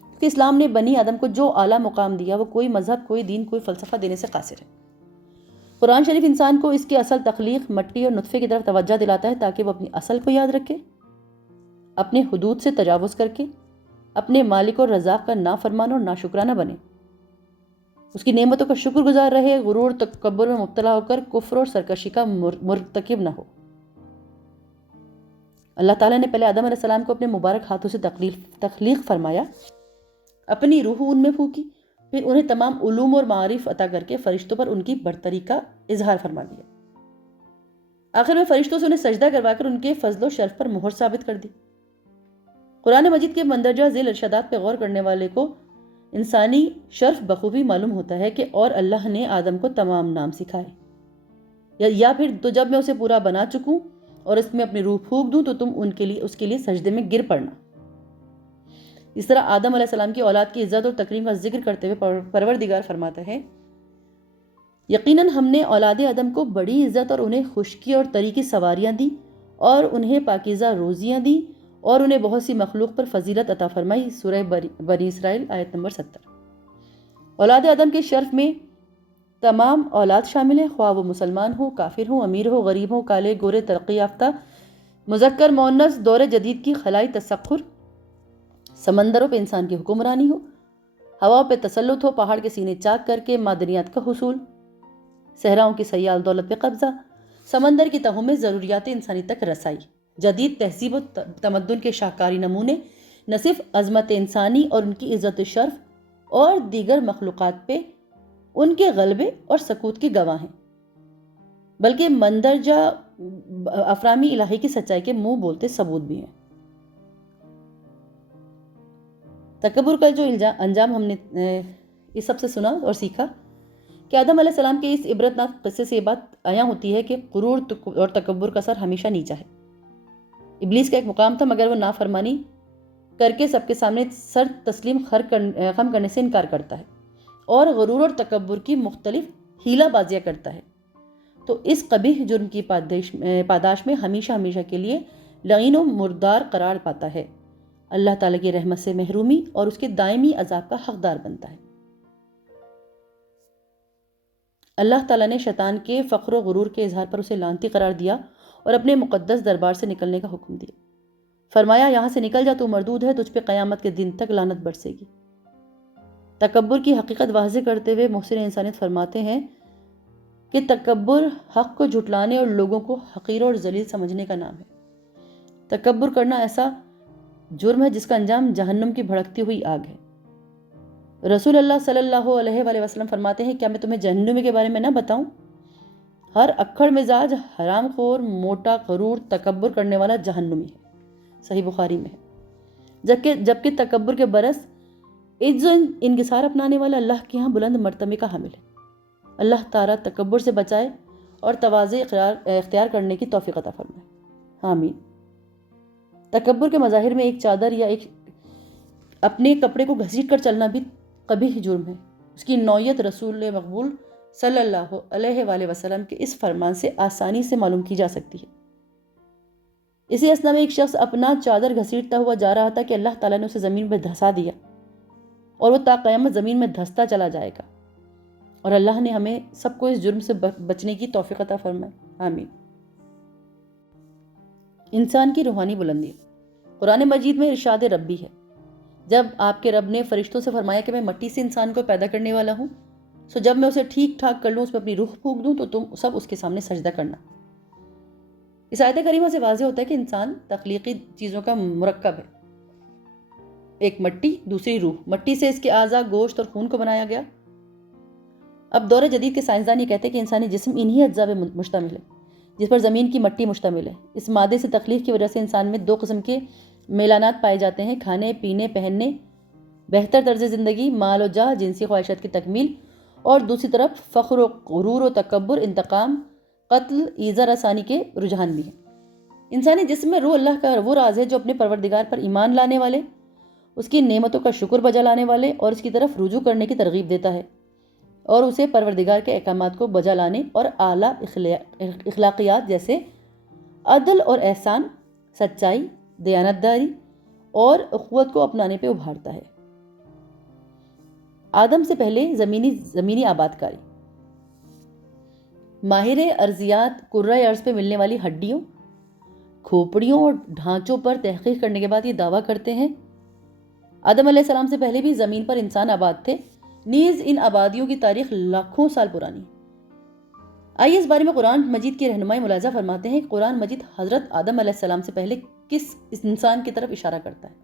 کیونکہ اسلام نے بنی آدم کو جو اعلیٰ مقام دیا وہ کوئی مذہب، کوئی دین، کوئی فلسفہ دینے سے قاصر ہے۔ قرآن شریف انسان کو اس کی اصل تخلیق، مٹی اور نطفے کی طرف توجہ دلاتا ہے تاکہ وہ اپنی اصل کو یاد رکھے، اپنے حدود سے تجاوز کر کے اپنے مالک اور رزاق کا نافرمان اور ناشکرانہ بنے، اس کی نعمتوں کا شکر گزار رہے، غرور تکبر میں مبتلا ہو کر کفر اور سرکشی کا مرتکب نہ ہو۔ اللہ تعالیٰ نے پہلے آدم علیہ السلام کو اپنے مبارک ہاتھوں سے تخلیق فرمایا، اپنی روح ان میں پھونکی، پھر انہیں تمام علوم اور معارف عطا کر کے فرشتوں پر ان کی برتری کا اظہار فرما دیا۔ آخر میں فرشتوں سے انہیں سجدہ کروا کر ان کے فضل و شرف پر مہر ثابت کر دی۔ قرآن مجید کے مندرجہ ذیل ارشادات پہ غور کرنے والے کو انسانی شرف بخوبی معلوم ہوتا ہے کہ اور اللہ نے آدم کو تمام نام سکھائے، یا پھر تو جب میں اسے پورا بنا چکوں اور اس میں اپنی روح پھونک دوں تو تم اس کے لیے سجدے میں گر پڑنا۔ اس طرح آدم علیہ السلام کی اولاد کی عزت اور تکریم کا ذکر کرتے ہوئے پروردگار فرماتا ہے، یقیناً ہم نے اولاد آدم کو بڑی عزت اور انہیں خشکی اور طری کی سواریاں دی اور انہیں پاکیزہ روزیاں دی اور انہیں بہت سی مخلوق پر فضیلت عطا فرمائی۔ سورہ بنی اسرائیل آیت نمبر 70۔ اولاد آدم کے شرف میں تمام اولاد شامل ہیں، خواہ وہ مسلمان ہو، کافر ہو، امیر ہو، غریب ہو، کالے گورے، ترقی یافتہ، مذکر مؤنث، دور جدید کی خلائی تسخر، سمندروں پہ انسان کی حکمرانی ہو، ہوا پہ تسلط ہو، پہاڑ کے سینے چاک کر کے معدنیات کا حصول، صحراؤں کی سیال دولت پہ قبضہ، سمندر کی تہوں میں ضروریات انسانی تک رسائی، جدید تہذیب و تمدن کے شاہکاری نمونے نہ صرف عظمت انسانی اور ان کی عزت و شرف اور دیگر مخلوقات پہ ان کے غلبے اور سکوت کے گواہ ہیں، بلکہ مندرجہ افرامی الہی کی سچائی کے منہ بولتے ثبوت بھی ہیں۔ تکبر کا جو انجام ہم نے اس سب سے سنا اور سیکھا کہ آدم علیہ السلام کے اس عبرتناک قصے سے یہ بات عیاں ہوتی ہے کہ غرور اور تکبر کا سر ہمیشہ نیچا ہے۔ ابلیس کا ایک مقام تھا، مگر وہ نافرمانی کر کے سب کے سامنے سر تسلیم خم کرنے سے انکار کرتا ہے اور غرور اور تکبر کی مختلف ہیلہ بازیاں کرتا ہے، تو اس قبیح جرم کی پاداش میں ہمیشہ کے لیے لعین و مردار قرار پاتا ہے، اللہ تعالیٰ کی رحمت سے محرومی اور اس کے دائمی عذاب کا حقدار بنتا ہے۔ اللہ تعالیٰ نے شیطان کے فخر و غرور کے اظہار پر اسے لعنتی قرار دیا اور اپنے مقدس دربار سے نکلنے کا حکم دیا۔ فرمایا، یہاں سے نکل جا، تو مردود ہے، تجھ پہ قیامت کے دن تک لعنت برسے گی۔ تکبر کی حقیقت واضح کرتے ہوئے محسن انسانیت فرماتے ہیں کہ تکبر حق کو جھٹلانے اور لوگوں کو حقیر اور ذلیل سمجھنے کا نام ہے۔ تکبر کرنا ایسا جرم ہے جس کا انجام جہنم کی بھڑکتی ہوئی آگ ہے۔ رسول اللہ صلی اللہ علیہ وآلہ وسلم فرماتے ہیں، کیا میں تمہیں جہنمی کے بارے میں نہ بتاؤں؟ ہر اکھڑ مزاج، حرام خور، موٹا، غرور، تکبر کرنے والا جہنمی ہے، صحیح بخاری میں ہے، جبکہ تکبر کے برس عجز و انکسار اپنانے والا اللہ کے ہاں بلند مرتبے کا حامل ہے۔ اللہ تعالیٰ تکبر سے بچائے اور تواضع اختیار کرنے کی توفیق عطا فرمائے، آمین۔ تکبر کے مظاہر میں ایک چادر یا ایک اپنے کپڑے کو گھسیٹ کر چلنا بھی قبیح جرم ہے۔ اس کی نوعیت رسول مقبول صلی اللہ علیہ وآلہ وسلم کے اس فرمان سے آسانی سے معلوم کی جا سکتی ہے۔ اسی اثنا میں ایک شخص اپنا چادر گھسیٹتا ہوا جا رہا تھا کہ اللہ تعالیٰ نے اسے زمین میں دھسا دیا اور وہ تا قیامت زمین میں دھستا چلا جائے گا، اور اللہ نے ہمیں سب کو اس جرم سے بچنے کی توفیق عطا فرمائے، آمین۔ انسان کی روحانی بلندی۔ قرآن مجید میں ارشاد ربی ہے، جب آپ کے رب نے فرشتوں سے فرمایا کہ میں مٹی سے انسان کو پیدا کرنے والا ہوں، سو جب میں اسے ٹھیک ٹھاک کر لوں، اس میں اپنی روح پھونک دوں، تو تم سب اس کے سامنے سجدہ کرنا۔ اس آیت کریمہ سے واضح ہوتا ہے کہ انسان تخلیقی چیزوں کا مرکب ہے، ایک مٹی، دوسری روح۔ مٹی سے اس کے اعضاء، گوشت اور خون کو بنایا گیا۔ اب دور جدید کے سائنسدان یہ کہتے ہیں کہ انسانی جسم انہی اجزاء پہ مشتمل ہے جس پر زمین کی مٹی مشتمل ہے۔ اس مادے سے تخلیق کی وجہ سے انسان میں دو قسم کے میلانات پائے جاتے ہیں، کھانے پینے، پہننے، بہتر طرز زندگی، مال و جاہ، جنسی خواہشات کی تکمیل، اور دوسری طرف فخر و غرور و تکبر، انتقام، قتل، ایذا رسانی کے رجحان بھی ہیں۔ انسانی جسم میں روح اللہ کا وہ راز ہے جو اپنے پروردگار پر ایمان لانے والے، اس کی نعمتوں کا شکر بجا لانے والے اور اس کی طرف رجوع کرنے کی ترغیب دیتا ہے، اور اسے پروردگار کے احکامات کو بجا لانے اور اعلیٰ اخلاقیات جیسے عدل اور احسان، سچائی، دیانتداری اور اخوت کو اپنانے پہ ابھارتا ہے۔ آدم سے پہلے زمینی آباد کاری۔ ماہر ارضیات کرۂ ارض پہ ملنے والی ہڈیوں، کھوپڑیوں اور ڈھانچوں پر تحقیق کرنے کے بعد یہ دعویٰ کرتے ہیں آدم علیہ السلام سے پہلے بھی زمین پر انسان آباد تھے، نیز ان آبادیوں کی تاریخ لاکھوں سال پرانی۔ آئیے اس بارے میں قرآن مجید کی رہنمائی ملاحظہ فرماتے ہیں کہ قرآن مجید حضرت آدم علیہ السلام سے پہلے کس انسان کی طرف اشارہ کرتا ہے۔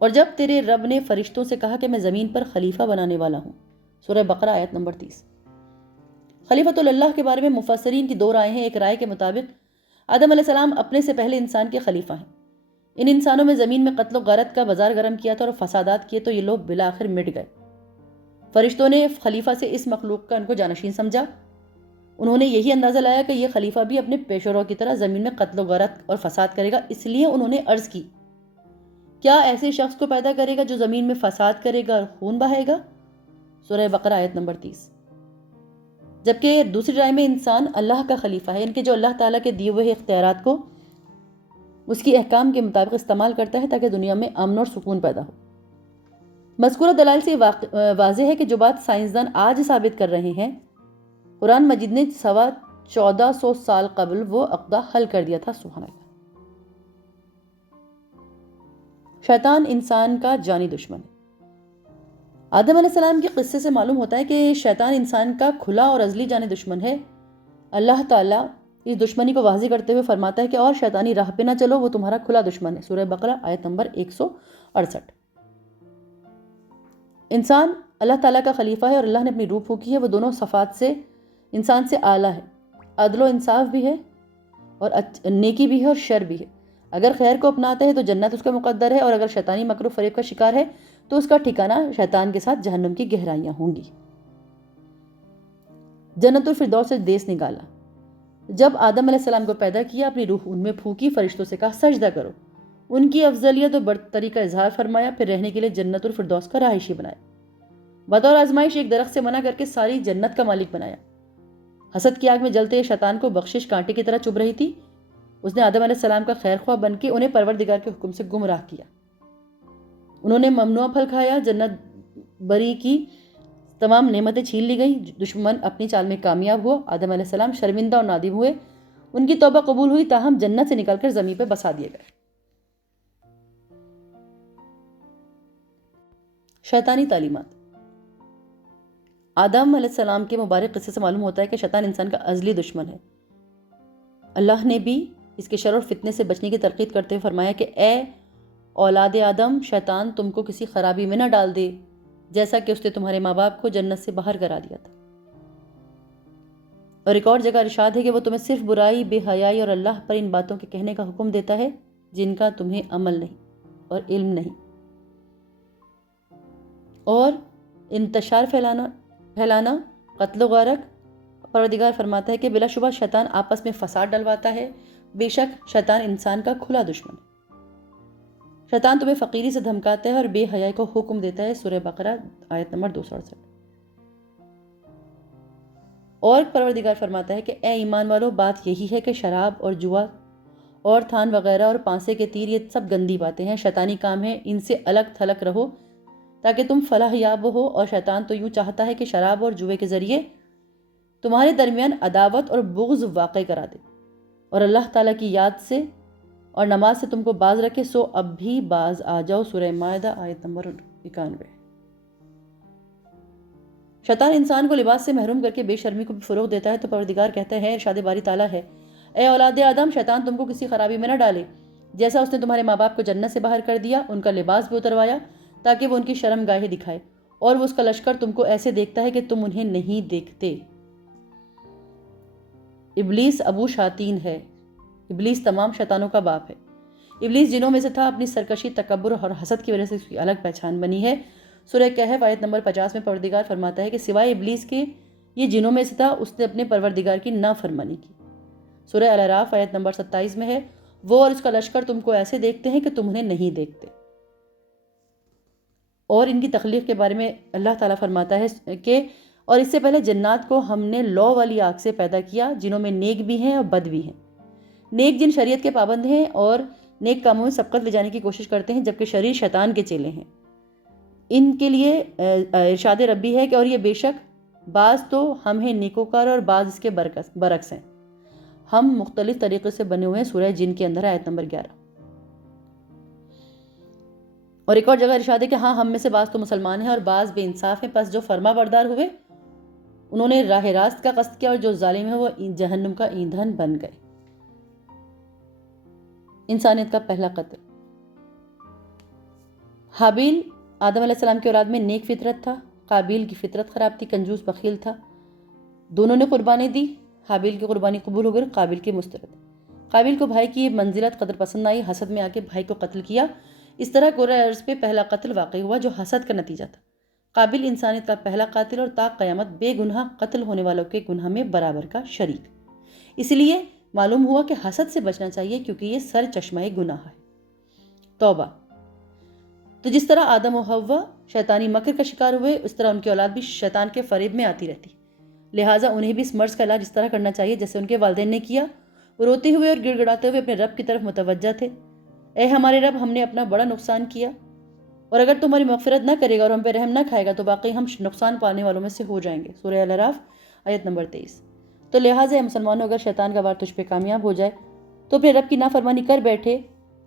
اور جب تیرے رب نے فرشتوں سے کہا کہ میں زمین پر خلیفہ بنانے والا ہوں، سورہ بقرہ آیت نمبر 30۔ خلیفۃ اللہ کے بارے میں مفسرین کی دو رائے ہیں۔ ایک رائے کے مطابق آدم علیہ السلام اپنے سے پہلے انسان کے خلیفہ ہیں۔ ان انسانوں میں زمین میں قتل و غارت کا بازار گرم کیا تھا اور فسادات کیے تو یہ لوگ بالآخر مٹ گئے۔ فرشتوں نے خلیفہ سے اس مخلوق کا ان کو جانشین سمجھا۔ انہوں نے یہی اندازہ لایا کہ یہ خلیفہ بھی اپنے پیشوروں کی طرح زمین میں قتل و غارت اور فساد کرے گا، اس لیے انہوں نے عرض کی، کیا ایسے شخص کو پیدا کرے گا جو زمین میں فساد کرے گا اور خون بہائے گا؟ سورہ بقرہ آیت نمبر 30۔ جبکہ دوسری رائے میں انسان اللہ کا خلیفہ ہے، ان کے جو اللہ تعالیٰ کے دیے ہوئے اختیارات کو اس کی احکام کے مطابق استعمال کرتا ہے تاکہ دنیا میں امن اور سکون پیدا ہو۔ مذکورہ دلائل سے واضح ہے کہ جو بات سائنسدان آج ثابت کر رہے ہیں، قرآن مجید نے 1400 سال قبل وہ عقدہ حل کر دیا تھا۔ سبحان اللہ۔ شیطان انسان کا جانی دشمن ہے۔ آدم علیہ السلام کے قصے سے معلوم ہوتا ہے کہ شیطان انسان کا کھلا اور ازلی جانی دشمن ہے۔ اللہ تعالیٰ اس دشمنی کو واضح کرتے ہوئے فرماتا ہے کہ اور شیطانی راہ پہ نہ چلو، وہ تمہارا کھلا دشمن ہے۔ سورہ بقرہ آیت نمبر 168۔ انسان اللہ تعالیٰ کا خلیفہ ہے اور اللہ نے اپنی روح پھونکی ہے، وہ دونوں صفات سے انسان سے اعلیٰ ہے۔ عدل و انصاف بھی ہے اور نیکی بھی ہے اور شر بھی ہے۔ اگر خیر کو اپناتا ہے تو جنت اس کا مقدر ہے، اور اگر شیطانی مکر و فریب کا شکار ہے تو اس کا ٹھکانہ شیطان کے ساتھ جہنم کی گہرائیاں ہوں گی۔ جنت الفردوس سے دیس نکالا۔ جب آدم علیہ السلام کو پیدا کیا، اپنی روح ان میں پھونکی، فرشتوں سے کہا سجدہ کرو، ان کی افضلیت اور برتری کا اظہار فرمایا، پھر رہنے کے لیے جنت الفردوس کا رہائشی بنایا۔ بطور آزمائش ایک درخت سے منع کر کے ساری جنت کا مالک بنایا۔ حسد کی آگ میں جلتے شیطان کو بخشش کانٹے کی طرح چبھ رہی تھی۔ اس نے آدم علیہ السلام کا خیر خواہ بن کے انہیں پروردگار کے حکم سے گمراہ کیا۔ انہوں نے ممنوع پھل کھایا، جنت بری کی تمام نعمتیں چھین لی گئیں، دشمن اپنی چال میں کامیاب ہوا، آدم علیہ السلام شرمندہ اور نادم ہوئے، ان کی توبہ قبول ہوئی، تاہم جنت سے نکل کر زمین پہ بسا دیے گئے۔ شیطانی تعلیمات۔ آدم علیہ السلام کے مبارک قصے سے معلوم ہوتا ہے کہ شیطان انسان کا ازلی دشمن ہے۔ اللہ نے بھی اس کے شر اور فتنے سے بچنے کی ترغیب کرتے ہوئے فرمایا کہ اے اولاد آدم، شیطان تم کو کسی خرابی میں نہ ڈال دے جیسا کہ اس نے تمہارے ماں باپ کو جنت سے باہر کرا دیا تھا۔ اور ایک اور جگہ ارشاد ہے کہ وہ تمہیں صرف برائی، بے حیائی اور اللہ پر ان باتوں کے کہنے کا حکم دیتا ہے جن کا تمہیں عمل نہیں اور علم نہیں، اور انتشار پھیلانا، قتل و غارت۔ پروردگار فرماتا ہے کہ بلا شبہ شیطان آپس میں فساد ڈلواتا ہے، بے شک شیطان انسان کا کھلا دشمن ہے۔ شیطان تمہیں فقیری سے دھمکاتا ہے اور بے حیائی کو حکم دیتا ہے۔ سورہ بقرہ آیت نمبر 268۔ اور پروردگار فرماتا ہے کہ اے ایمان والو، بات یہی ہے کہ شراب اور جوا اور تھان وغیرہ اور پانسے کے تیر، یہ سب گندی باتیں ہیں، شیطانی کام ہیں، ان سے الگ تھلگ رہو تاکہ تم فلاح یاب ہو۔ اور شیطان تو یوں چاہتا ہے کہ شراب اور جوے کے ذریعے تمہارے درمیان عداوت اور بغض واقع کرا دے اور اللہ تعالیٰ کی یاد سے اور نماز سے تم کو باز رکھے، سو اب بھی باز آ جاؤ۔ سورہ مائدہ آیت نمبر 91۔ شیطان انسان کو لباس سے محروم کر کے بے شرمی کو بھی فروغ دیتا ہے، تو پروردگار کہتا ہے، ارشاد باری تعالیٰ ہے، اے اولاد آدم، شیطان تم کو کسی خرابی میں نہ ڈالے جیسا اس نے تمہارے ماں باپ کو جنت سے باہر کر دیا، ان کا لباس بھی اتروایا تاکہ وہ ان کی شرم گاہیں دکھائے، اور وہ اس کا لشکر تم کو ایسے دیکھتا ہے کہ تم انہیں نہیں دیکھتے۔ ابلیس ابو شیاطین ہے۔ ابلیس تمام شیطانوں کا باپ ہے۔ ابلیس جنوں میں سے تھا، اپنی سرکشی، تکبر اور حسد کی وجہ سے اس کی الگ پہچان بنی ہے۔ سورہ کہف آیت نمبر 50 میں پروردگار فرماتا ہے کہ سوائے ابلیس کے یہ جنوں میں سے تھا، اس نے اپنے پروردگار کی نافرمانی کی۔ سورہ الاعراف آیت نمبر 27 میں ہے، وہ اور اس کا لشکر تم کو ایسے دیکھتے ہیں کہ تم انہیں نہیں دیکھتے۔ اور ان کی تخلیق کے بارے میں اللہ تعالیٰ فرماتا ہے کہ اور اس سے پہلے جنات کو ہم نے لو والی آگ سے پیدا کیا، جنوں میں نیک بھی ہیں اور بد بھی ہیں۔ نیک جن شریعت کے پابند ہیں اور نیک کاموں میں سبقت لے جانے کی کوشش کرتے ہیں، جبکہ شریر شیطان کے چیلے ہیں۔ ان کے لیے ارشاد ربی ہے کہ اور یہ بے شک بعض تو ہم ہیں نیکوکار اور بعض اس کے برعکس ہیں، ہم مختلف طریقے سے بنے ہوئے ہیں۔ سورہ جن کے اندر آیت نمبر 11۔ اور ایک اور جگہ ارشاد ہے کہ ہاں، ہم میں سے بعض تو مسلمان ہیں اور بعض بے انصاف ہیں، پس جو فرما بردار ہوئے انہوں نے راہ راست کا قصد کیا، اور جو ظالم ہے وہ جہنم کا ایندھن بن گئے۔ انسانیت کا پہلا قتل۔ حابیل آدم علیہ السلام کی اولاد میں نیک فطرت تھا، قابیل کی فطرت خراب تھی، کنجوس بخیل تھا۔ دونوں نے قربانی دی، حابیل کی قربانی قبول ہو گئی، قابل کی مسترد۔ قابل کو بھائی کی یہ منزلت قدر پسند آئی، حسد میں آ کے بھائی کو قتل کیا۔ اس طرح کرۂ ارض پہ پہلا قتل واقع ہوا جو حسد کا نتیجہ تھا۔ قابل انسانیت کا پہلا قاتل اور تا قیامت بے گناہ قتل ہونے والوں کے گناہ میں برابر کا شریک۔ اس لیے معلوم ہوا کہ حسد سے بچنا چاہیے کیونکہ یہ سر چشمہ گناہ ہے۔ توبہ۔ تو جس طرح آدم و حوا شیطانی مکر کا شکار ہوئے، اس طرح ان کی اولاد بھی شیطان کے فریب میں آتی رہتی، لہٰذا انہیں بھی اس مرض کا علاج اس طرح کرنا چاہیے جیسے ان کے والدین نے کیا۔ وہ روتے ہوئے اور گڑ گڑاتے ہوئے اپنے رب کی طرف متوجہ تھے، اے ہمارے رب، ہم نے اپنا بڑا نقصان کیا، اور اگر تمہاری مغفرت نہ کرے گا اور ہم پہ رحم نہ کھائے گا تو باقی ہم نقصان پانے والوں میں سے ہو جائیں گے۔ سورہ الاعراف آیت نمبر 23۔ تو لہٰذا مسلمانوں، اگر شیطان کا وار تجھ پہ کامیاب ہو جائے تو اپنے رب کی نافرمانی کر بیٹھے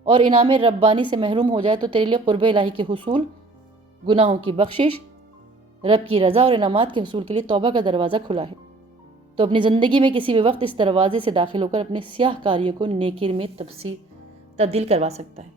اور انعام ربانی سے محروم ہو جائے تو تیرے لیے قرب الہی کے حصول، گناہوں کی بخشش، رب کی رضا اور انعامات کے حصول کے لیے توبہ کا دروازہ کھلا ہے۔ تو اپنی زندگی میں کسی بھی وقت اس دروازے سے داخل ہو کر اپنے سیاہ کاریوں کو نیکی میں تبدیل کروا سکتا ہے۔